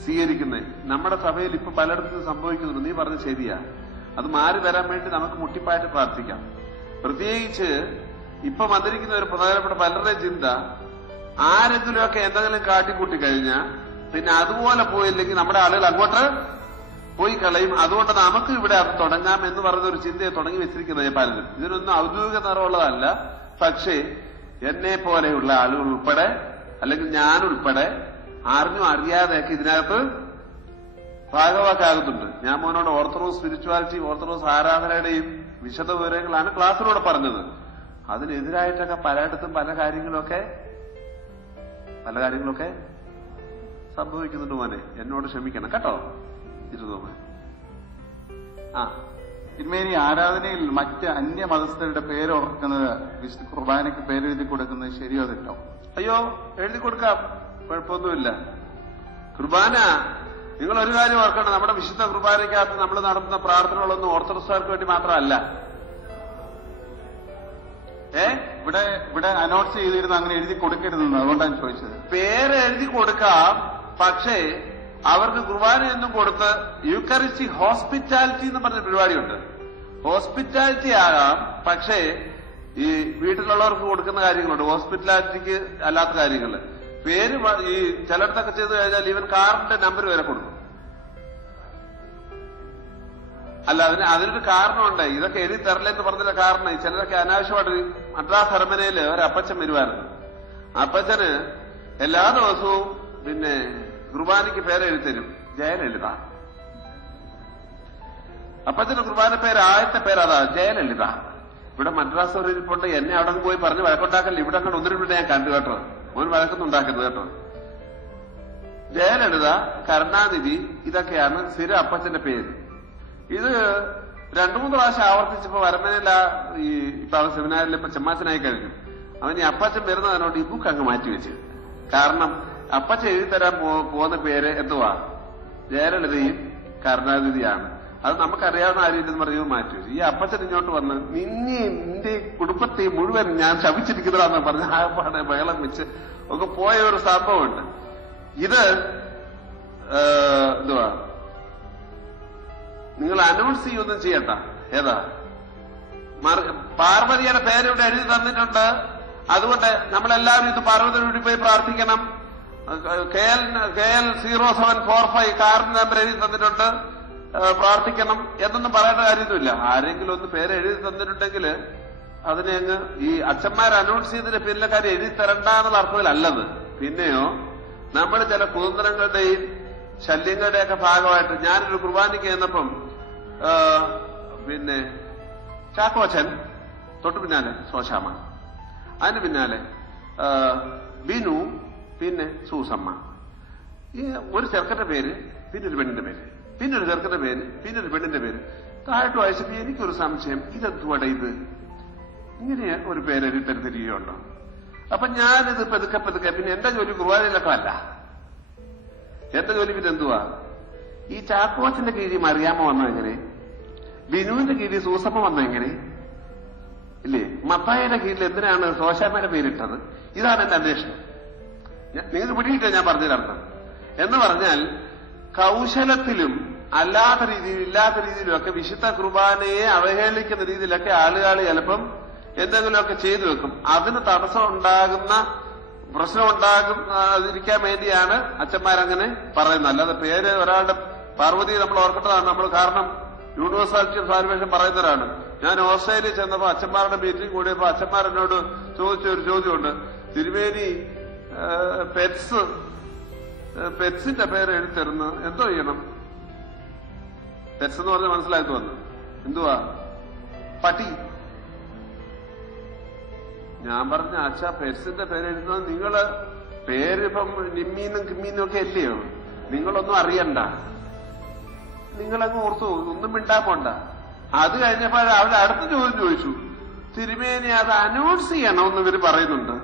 സ്വീകരിക്കുന്നത്. നമ്മുടെ സഭയിൽ ഇപ്പൊ പലയിടത്തും സംഭവിക്കുന്നുണ്ട്. നീ പറഞ്ഞത് ശരിയാ. അത് മാറി വരാൻ വേണ്ടി നമുക്ക് മുട്ടിപ്പായിട്ട് പ്രാർത്ഥിക്കാം. പ്രത്യേകിച്ച് ഇപ്പൊ വന്നിരിക്കുന്ന ഒരു പ്രധാനപ്പെട്ട പലരുടെയും ചിന്ത, ആരെങ്കിലുമൊക്കെ എന്തെങ്കിലും കാട്ടിക്കൂട്ടി കഴിഞ്ഞാൽ പിന്നെ അതുപോലെ പോയില്ലെങ്കിൽ നമ്മുടെ ആളുകൾ അങ്ങോട്ട് പോയി കളയും. അതുകൊണ്ട് നമുക്ക് ഇവിടെ അത് തുടങ്ങാം എന്ന് പറയുന്ന ഒരു ചിന്തയെ തുടങ്ങി വെച്ചിരിക്കുന്നത് പലരും. ഇതിനൊന്നും ഔദ്യോഗിക നിറമുള്ളതല്ല. പക്ഷേ എന്നെ പോലെയുള്ള ആളുകൾ ഉൾപ്പെടെ അല്ലെങ്കിൽ ഞാനുൾപ്പെടെ അറിഞ്ഞും അറിയാതെയൊക്കെ ഇതിനകത്ത് ഭാഗവാക്കാകുന്നുണ്ട്. ഞാൻ മോനോട് ഓർത്തഡോക്സ് സ്പിരിച്വാലിറ്റി, ഓർത്തഡോക്സ് ആരാധനയുടെയും വിശദ വിവരങ്ങളാണ് ക്ലാസ്സിലൂടെ പറഞ്ഞത്. അതിനെതിരായിട്ടൊക്കെ പലയിടത്തും പല കാര്യങ്ങളൊക്കെ സംഭവിക്കുന്നുണ്ട് മോനെ. എന്നോട് ക്ഷമിക്കണം കേട്ടോ. ഇരുന്നോ മോനെ. തിരുമേനി, ആരാധനയിൽ മറ്റ് അന്യമതസ്ഥരുടെ പേരോർക്കുന്നത് വിശുദ്ധ കുർബാനയ്ക്ക് പേരെഴുതി കൊടുക്കുന്നത് ശരിയോ തെറ്റോ? അയ്യോ, എഴുതി കൊടുക്കാം, കുഴപ്പമൊന്നുമില്ല. കുർബാന, നിങ്ങൾ ഒരു കാര്യം ഓർക്കണം, നമ്മുടെ വിശുദ്ധ കുർബാനയ്ക്കകത്ത് നമ്മൾ നടത്തുന്ന പ്രാർത്ഥനകളൊന്നും ഓർത്തഡോക്സുകാർക്ക് വേണ്ടി മാത്രമല്ല. ഇവിടെ അനൗൺസ് ചെയ്തിരുന്ന അങ്ങനെ എഴുതി കൊടുക്കരുതെന്ന്, അതുകൊണ്ടാണ് ചോദിച്ചത്. പേര് എഴുതി കൊടുക്കാം, പക്ഷേ അവർക്ക് കുർബാനയൊന്നും കൊടുത്ത് യൂക്കറിസ്റ്റിക് ഹോസ്പിറ്റാലിറ്റി എന്ന് പറഞ്ഞ പരിപാടിയുണ്ട്. ഹോസ്പിറ്റാലിറ്റി ആകാം, പക്ഷേ ഈ വീട്ടിലുള്ളവർക്ക് കൊടുക്കുന്ന കാര്യങ്ങളുണ്ട്, ഹോസ്പിറ്റാലിറ്റിക്ക് അല്ലാത്ത കാര്യങ്ങൾ. പേര് ഈ ചിലയിടത്തൊക്കെ ചെയ്ത് കഴിഞ്ഞാൽ ഈവൻ കാറിന്റെ നമ്പർ വരെ കൊടുക്കും. അല്ല, അതിനൊരു കാരണമുണ്ട്. ഇതൊക്കെ എഴുതി തരലെന്ന് പറഞ്ഞതിന്റെ കാരണം, ചിലരൊക്കെ അനാവശ്യമായിട്ട് മദ്രാസ് അരമനയില് ഒരപ്പച്ചൻ വരുവായിരുന്നു. അപ്പച്ചന് എല്ലാ ദിവസവും പിന്നെ കുർബാനയ്ക്ക് പേരെഴുതി തരും, ജയലളിത. അപ്പച്ചന് കുർബാന പേര്, ആദ്യത്തെ പേര് അതാ, ജയലളിത. ഇവിടെ മദ്രാസ് ഒരു ഇരിപ്പുണ്ട്, എന്നെ അവിടെ പോയി പറഞ്ഞ് വഴക്കുണ്ടാക്കല്ല. ഇവിടെ അങ്ങോട്ട് ഒന്നിനും ഇവിടെ ഞാൻ കണ്ടു കേട്ടോ, മോൻ വഴക്കൊന്നും ഉണ്ടാക്കരുത് കേട്ടോ. ജയലളിത, കരുണാനിധി, ഇതൊക്കെയാണ് സ്ഥിരം അപ്പച്ചന്റെ പേര്. ഇത് 2-3 പ്രാവശ്യം ആവർത്തിച്ചപ്പോ വരമനയില ഈ ഇപ്പൊ അവൻ സെമിനാറിൽ ഇപ്പൊ ചെമ്മാച്ചനായി കഴിഞ്ഞു. അവൻ ഈ അപ്പച്ചൻ വരുന്നതിനോട് ഈ ബുക്ക് അങ്ങ് മാറ്റിവെച്ചു. കാരണം അപ്പച്ചൻ എഴുതി തരാൻ പോകുന്ന പേര് എന്തുവാ, ജയലളിതയും കരുണാനിധിയാണ്. അത് നമുക്കറിയാവുന്ന ആരെയും പറയുന്നത് മാറ്റിവെച്ചു. ഈ അപ്പച്ചൻ ഇങ്ങോട്ട് വന്ന് നിന്റെ കുടുംബത്തെ മുഴുവൻ ഞാൻ ശപിച്ചിരിക്കുന്നതാന്ന് പറഞ്ഞ് ആകപ്പാടെ ബഹളം വെച്ച് ഒക്കെ പോയ ഒരു സംഭവമുണ്ട്. ഇത് എന്തുവാ, നിങ്ങൾ അനൗൺസ് ചെയ്യൊന്നും ചെയ്യണ്ട. ഏതാ, പാർവതിയുടെ പേരിവിടെ എഴുതി തന്നിട്ടുണ്ട്. അതുകൊണ്ട് നമ്മളെല്ലാവരും ഇത് പാർവതിയുടെ വീട്ടിൽ പോയി പ്രാർത്ഥിക്കണം. KL 0745 കാറിന്റെ നമ്പർ എഴുതി തന്നിട്ടുണ്ട്, പ്രാർത്ഥിക്കണം എന്നൊന്നും പറയേണ്ട കാര്യമൊന്നുമില്ല. ആരെങ്കിലും ഒന്ന് പേര് എഴുതി തന്നിട്ടുണ്ടെങ്കിൽ അതിനെ അങ്ങ് ഈ അച്ഛന്മാർ അനൗൺസ് ചെയ്തതിന്റെ പേരിലെ കാര്യം എഴുതി തരണ്ട എന്നുള്ള അർത്ഥത്തിലല്ലത്. പിന്നെയോ, നമ്മൾ ചില കുതന്ത്രങ്ങളുടെയും ശല്യങ്ങളുടെയൊക്കെ ഭാഗമായിട്ട് ഞാനൊരു കുർബാനയ്ക്ക് ചെന്നപ്പം പിന്നെ ചാക്കോച്ചൻ, തൊട്ടു പിന്നാലെ ശോശാമ്മ, അതിന് പിന്നാലെ ബിനു, പിന്നെ സൂസമ്മ, ഈ ഒരു ചെറുക്കന്റെ പേര്, പിന്നെ ഒരു പെണ്ണിന്റെ പേര്, പിന്നെ ഒരു ചെറുക്കന്റെ പേര്, പിന്നെ ഒരു പെണ്ണിന്റെ പേര്. താഴോട്ട് വായിച്ചപ്പോ എനിക്കൊരു സംശയം, ഇതെന്തുവാടെ ഇത് ഇങ്ങനെ ഒരു പേര് തിരികെയുണ്ടോ? അപ്പൊ ഞാനിത് പെതുക്കെ പിന്നെ എന്റെ ജോലി കുർബാനയിലൊക്കെ അല്ല. എന്റെ ജോലി പിന്നെ എന്തുവാ, ഈ ചാക്കോച്ചന്റെ കീഴിൽ മറിയാമ്മ വന്ന എങ്ങനെ, ബിനുവിന്റെ കീഴിൽ സൂസമ്മ വന്ന എങ്ങനെ, ഇല്ലേ, മത്തായിയുടെ കീഴിൽ എന്തിനാണ് ശോശാമ്മയുടെ പേരിട്ടത്? ഇതാണ് എന്റെ അന്വേഷണം. നിങ്ങൾക്ക് പിടിയിട്ടേ ഞാൻ പറഞ്ഞതിനർത്ഥം. എന്ന് പറഞ്ഞാൽ കൗശലത്തിലും അല്ലാത്ത രീതിയിലും ഇല്ലാത്ത രീതിയിലും ഒക്കെ വിശുദ്ധ കുർബാനയെ അവഹേളിക്കുന്ന രീതിയിലൊക്കെ ആളുകൾ ചിലപ്പം എന്തെങ്കിലുമൊക്കെ ചെയ്തു വെക്കും. അതിന് തടസ്സം ഉണ്ടാകുന്ന, പ്രശ്നം ഉണ്ടാകാതിരിക്കാൻ വേണ്ടിയാണ് അച്ഛന്മാരങ്ങനെ പറയുന്നത്. അല്ലാതെ പേര് ഒരാളുടെ പാർവതി നമ്മൾ ഓർക്കേണ്ടതാണ് നമ്മൾ. കാരണം യൂണിവേഴ്സാലിറ്റി ഓഫ് സാൽവേഷൻ പറയുന്നവരാണ്. ഞാൻ ഓസ്ട്രേലിയ ചെന്നപ്പോ അച്ഛന്മാരുടെ മീറ്റിംഗ് കൂടിയപ്പോ അച്ഛന്മാരെന്നോട് ചോദിച്ചൊരു ചോദ്യമുണ്ട്, തിരുമേനി പെറ്റ്സിന്റെ പേര് എഴുതിത്തരുന്നു, എന്തോ ചെയ്യണം? പെറ്റ്സ് എന്ന് പറഞ്ഞാൽ മനസ്സിലായി തോന്നുന്നു, എന്തുവാ, പട്ടി. ഞാൻ പറഞ്ഞ അച്ഛാ, പെറ്റ്സിന്റെ പേര് എഴുതുന്നത് നിങ്ങള് പേരിപ്പം നിമ്മീനും കിമ്മീനും ഒക്കെ അല്ലയോ, നിങ്ങളൊന്നും അറിയണ്ട, നിങ്ങളങ്ങ് ഓർത്തു, ഒന്നും മിണ്ടാൻ പോണ്ട. അത് കഴിഞ്ഞപ്പോ അവിടെ അടുത്ത ചോദ്യം ചോദിച്ചു, തിരുമേനി അത് അനൗൺസ് ചെയ്യണമെന്ന് ഇവര് പറയുന്നുണ്ട്.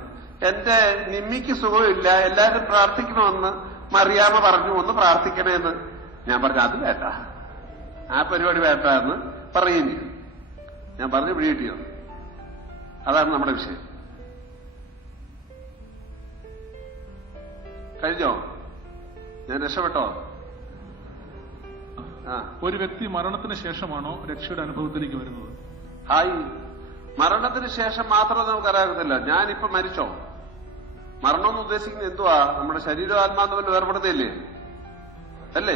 എന്റെ നിമ്മിക്ക് സുഖമില്ല, എല്ലാരും പ്രാർത്ഥിക്കണമെന്ന് മറിയാമ്മ പറഞ്ഞു, ഒന്ന് പ്രാർത്ഥിക്കണേന്ന്. ഞാൻ പറഞ്ഞു അത് വേണ്ട, ആ പരിപാടി വേണ്ട എന്ന് പറയുകയും ചെയ്തു. ഞാൻ പറഞ്ഞു പിടികിട്ടിയോ? അതാണ് നമ്മുടെ വിഷയം. കഴിഞ്ഞോ? ഞാൻ രക്ഷപ്പെട്ടോ? ഒരു വ്യക്തി മരണത്തിന് ശേഷമാണോ രക്ഷയുടെ അനുഭവത്തിലേക്ക് വരുന്നത്? ഹായ്, മരണത്തിന് ശേഷം മാത്രം നമുക്കറിയാകത്തില്ല. ഞാനിപ്പോ മരിച്ചോ? മരണം എന്ന് ഉദ്ദേശിക്കുന്നത് എന്തുവാ? നമ്മുടെ ശരീരം ആത്മാവ് തമ്മിൽ വേർപെടുത്തില്ലേ അല്ലേ?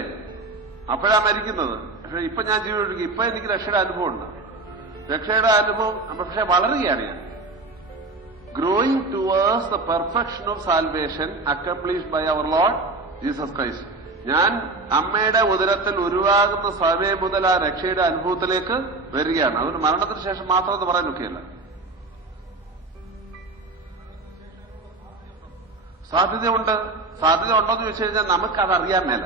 അപ്പോഴാ മരിക്കുന്നത്. പക്ഷെ ഇപ്പൊ ഞാൻ ജീവിതം, ഇപ്പൊ എനിക്ക് രക്ഷയുടെ അനുഭവം ഉണ്ട്. രക്ഷയുടെ അനുഭവം പക്ഷെ വളരുകയാണ് ഞാൻ. Growing towards the perfection of salvation accomplished by our Lord Jesus Christ. ഞാൻ അമ്മയുടെ ഉദരത്തിൽ ഉരുവാകുന്ന സമയം മുതൽ ആ രക്ഷയുടെ അനുഭവത്തിലേക്ക് വരികയാണ്. അതുകൊണ്ട് മരണത്തിന് ശേഷം മാത്രം എന്ന് പറയാൻ ഒക്കെയല്ല. സാധ്യതയുണ്ട്. സാധ്യത ഉണ്ടോന്ന് ചോദിച്ചു കഴിഞ്ഞാൽ നമുക്കത് അറിയാൻ മേല.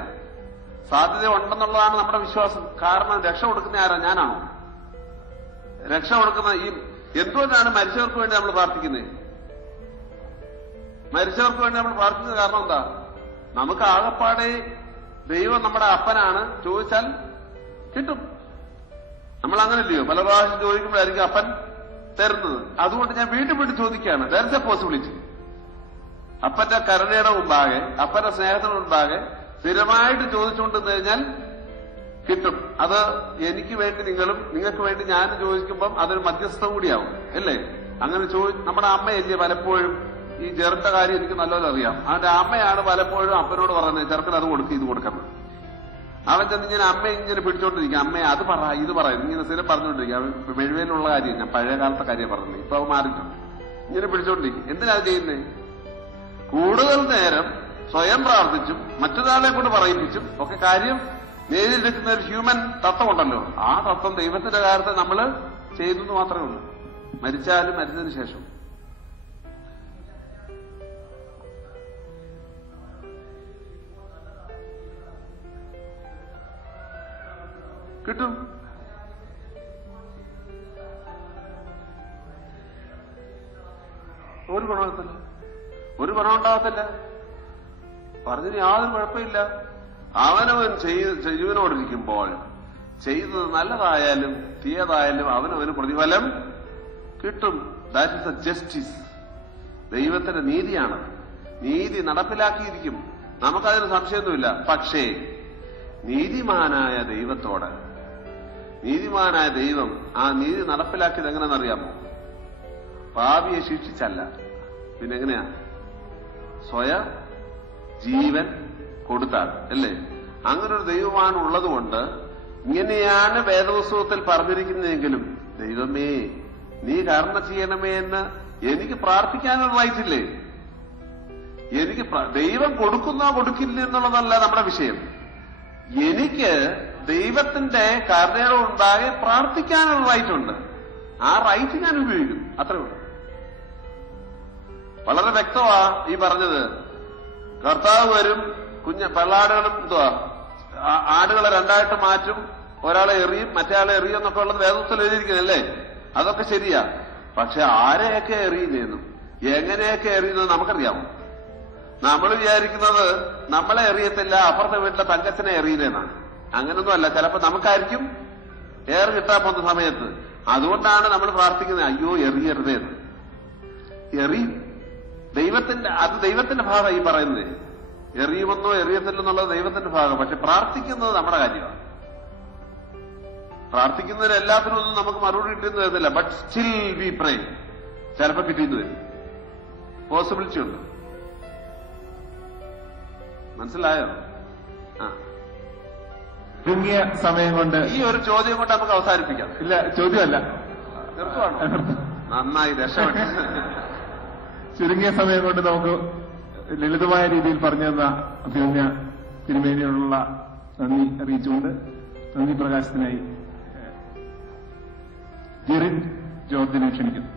സാധ്യത ഉണ്ടെന്നുള്ളതാണ് നമ്മുടെ വിശ്വാസം. കാരണം രക്ഷ കൊടുക്കുന്ന ആരാ? ഞാനാണോ? രക്ഷ കൊടുക്കുന്ന എന്തുകൊണ്ടാണ് മരിച്ചവർക്ക് വേണ്ടി നമ്മൾ പ്രാർത്ഥിക്കുന്നത്? മരിച്ചവർക്ക് വേണ്ടി നമ്മൾ പ്രാർത്ഥിക്കുന്നത് കാരണം എന്താ? നമുക്ക് ആകപ്പാടെ ദൈവം നമ്മുടെ അപ്പനാണ്, ചോദിച്ചാൽ കിട്ടും. നമ്മൾ അങ്ങനല്ലയോ? പല പ്രാവശ്യം ചോദിക്കുമ്പോഴായിരിക്കും അപ്പൻ തരുന്നത്. അതുകൊണ്ട് ഞാൻ വീണ്ടും വീണ്ടും ചോദിക്കുകയാണ്. There is A possibility. അപ്പന്റെ കരുണയുടെ മുമ്പാകെ, അപ്പന്റെ സ്നേഹത്തിന് മുമ്പാകെ സ്ഥിരമായിട്ട് ചോദിച്ചുകൊണ്ടിരുന്നു കഴിഞ്ഞാൽ കിട്ടും. അത് എനിക്ക് വേണ്ടി നിങ്ങളും നിങ്ങൾക്ക് വേണ്ടി ഞാനും ചോദിക്കുമ്പം അതൊരു മധ്യസ്ഥം കൂടിയാവും, അല്ലേ? അങ്ങനെ നമ്മുടെ അമ്മയല്ലേ പലപ്പോഴും ഈ ചെറുത്ത കാര്യം എനിക്ക് നല്ലപോലെ അറിയാം. അവന്റെ അമ്മയാണ് പലപ്പോഴും അപ്പനോട് പറയുന്നത്, ചെറുക്കൻ അത് കൊടുക്കുക, ഇത് കൊടുക്കണം. അവൻ ചെന്ന് ഇങ്ങനെ അമ്മയെ ഇങ്ങനെ പിടിച്ചോണ്ടിരിക്കുക, അമ്മയെ അത് പറ, ഇത് പറ, ഇങ്ങനെ സ്ഥിരം പറഞ്ഞുകൊണ്ടിരിക്കുക. അവൻ വെഴുവേലുള്ള കാര്യം, ഞാൻ പഴയ കാലത്തെ കാര്യം പറഞ്ഞത്, ഇപ്പൊ അവൻ മാറിയിട്ടുണ്ട്. ഇങ്ങനെ പിടിച്ചോണ്ടിരിക്കും. എന്തിനാ ചെയ്യുന്നത്? കൂടുതൽ നേരം സ്വയം പ്രാർത്ഥിച്ചും മറ്റൊരാളെ കൊണ്ട് പറയിപ്പിച്ചും ഒക്കെ കാര്യം നേരിട്ടെടുക്കുന്ന ഒരു ഹ്യൂമൻ തത്വമുണ്ടല്ലോ, ആ തത്വം ദൈവത്തിന്റെ കാര്യത്തെ നമ്മൾ ചെയ്തെന്ന് മാത്രമേ ഉള്ളൂ. മരിച്ചാലും മരിച്ചതിന് ശേഷം കിട്ടും. ഒരു ഗുണത്തില്ല, ഒരു ഗുണം ഉണ്ടാകത്തില്ല. പറഞ്ഞതിന് യാതൊരു കുഴപ്പമില്ല. അവനവൻ ജീവനോടിരിക്കുമ്പോൾ ചെയ്തത് നല്ലതായാലും തീയതായാലും അവനവന് പ്രതിഫലം കിട്ടും. That is A justice. ദൈവത്തിന്റെ നീതിയാണ്. നീതി നടപ്പിലാക്കിയിരിക്കും, നമുക്കതിന് സംശയമൊന്നുമില്ല. പക്ഷേ നീതിമാനായ ദൈവത്തോട്, നീതിമാനായ ദൈവം ആ നീതി നടപ്പിലാക്കിയത് എങ്ങനെയെന്നറിയാമോ? പാപിയെ ശിക്ഷിച്ചല്ല, പിന്നെ എങ്ങനെയാ? സ്വയം ജീവൻ കൊടുത്താൽ, അല്ലേ? അങ്ങനൊരു ദൈവമാണ് ഉള്ളതുകൊണ്ട് ഇങ്ങനെയാണ് വേദപുസ്തകത്തിൽ പറഞ്ഞിരിക്കുന്നതെങ്കിലും ദൈവമേ നീ കരുണ ചെയ്യണമേ എന്ന് എനിക്ക് പ്രാർത്ഥിക്കാനുള്ള റൈറ്റ് ഇല്ലേ? എനിക്ക് ദൈവം കൊടുക്കുന്നോ കൊടുക്കില്ല എന്നുള്ളതല്ല നമ്മുടെ വിഷയം. എനിക്ക് ദൈവത്തിന്റെ കരുണയോടുണ്ടാകെ പ്രാർത്ഥിക്കാനുള്ള റൈറ്റ് ഉണ്ട്. ആ റൈറ്റ് ഞാൻ ഉപയോഗിക്കും, അത്രേ ഉള്ളൂ. വളരെ വ്യക്തമാ ഈ പറഞ്ഞത്. കർത്താവ് വരും, പെള്ളാടുകളും ആടുകളെ രണ്ടായിട്ട് മാറ്റും, ഒരാളെ എറിയും മറ്റേ എറിയും എന്നൊക്കെ ഉള്ളത് വേദത്തിൽ എഴുതിയിരിക്കുന്നല്ലേ? അതൊക്കെ ശരിയാ. പക്ഷെ ആരെയൊക്കെ എറിയുന്നതെന്നും എങ്ങനെയൊക്കെ എറിയുന്നത് നമുക്കറിയാമോ? നമ്മൾ വിചാരിക്കുന്നത് നമ്മളെ എറിയത്തില്ല, അപ്പുറത്തെ വീട്ടിലെ തങ്കച്ചനെ എറിയുന്നതെന്നാണ്. അങ്ങനൊന്നും അല്ല. ചിലപ്പോ നമുക്കായിരിക്കും ഏറെ കിട്ടാൻ പോകുന്ന സമയത്ത്. അതുകൊണ്ടാണ് നമ്മൾ പ്രാർത്ഥിക്കുന്നത്, അയ്യോ എറിയരുതേന്ന്. എറിയും. അത് ദൈവത്തിന്റെ ഭാഗം ഈ പറയുന്നത്. എറിയുമെന്നോ എറിയത്തില്ലെന്നുള്ളത് ദൈവത്തിന്റെ ഭാഗം. പക്ഷെ പ്രാർത്ഥിക്കുന്നത് നമ്മുടെ കാര്യമാണ്. പ്രാർത്ഥിക്കുന്നതിന് എല്ലാത്തിനും ഒന്നും നമുക്ക് മറുപടി കിട്ടിയെന്ന് വരുന്നില്ല. ബട്ട് സ്റ്റിൽ വി പ്രേ. ചിലപ്പോ കിട്ടിയെന്ന് വരും, പോസിബിലിറ്റി ഉണ്ട്. മനസ്സിലായോ? ചുരുങ്ങിയ സമയം കൊണ്ട് ഈ ഒരു ചോദ്യം കൊണ്ട് നമുക്ക് അവസാനിപ്പിക്കാം. ഇല്ല, ചോദ്യമല്ല, നിർത്തുവാണോ? നന്നായി, രക്ഷപ്പെട്ടു. ചുരുങ്ങിയ സമയം കൊണ്ട് നമുക്ക് ലളിതമായ രീതിയിൽ പറഞ്ഞു തന്ന അഭിമന്യ തിരുമേനിയോടുള്ള നന്ദി അറിയിച്ചുകൊണ്ട് നന്ദി പ്രകാശത്തിനായി ജെറിൻ ജോർജിനെ ക്ഷണിക്കുന്നു.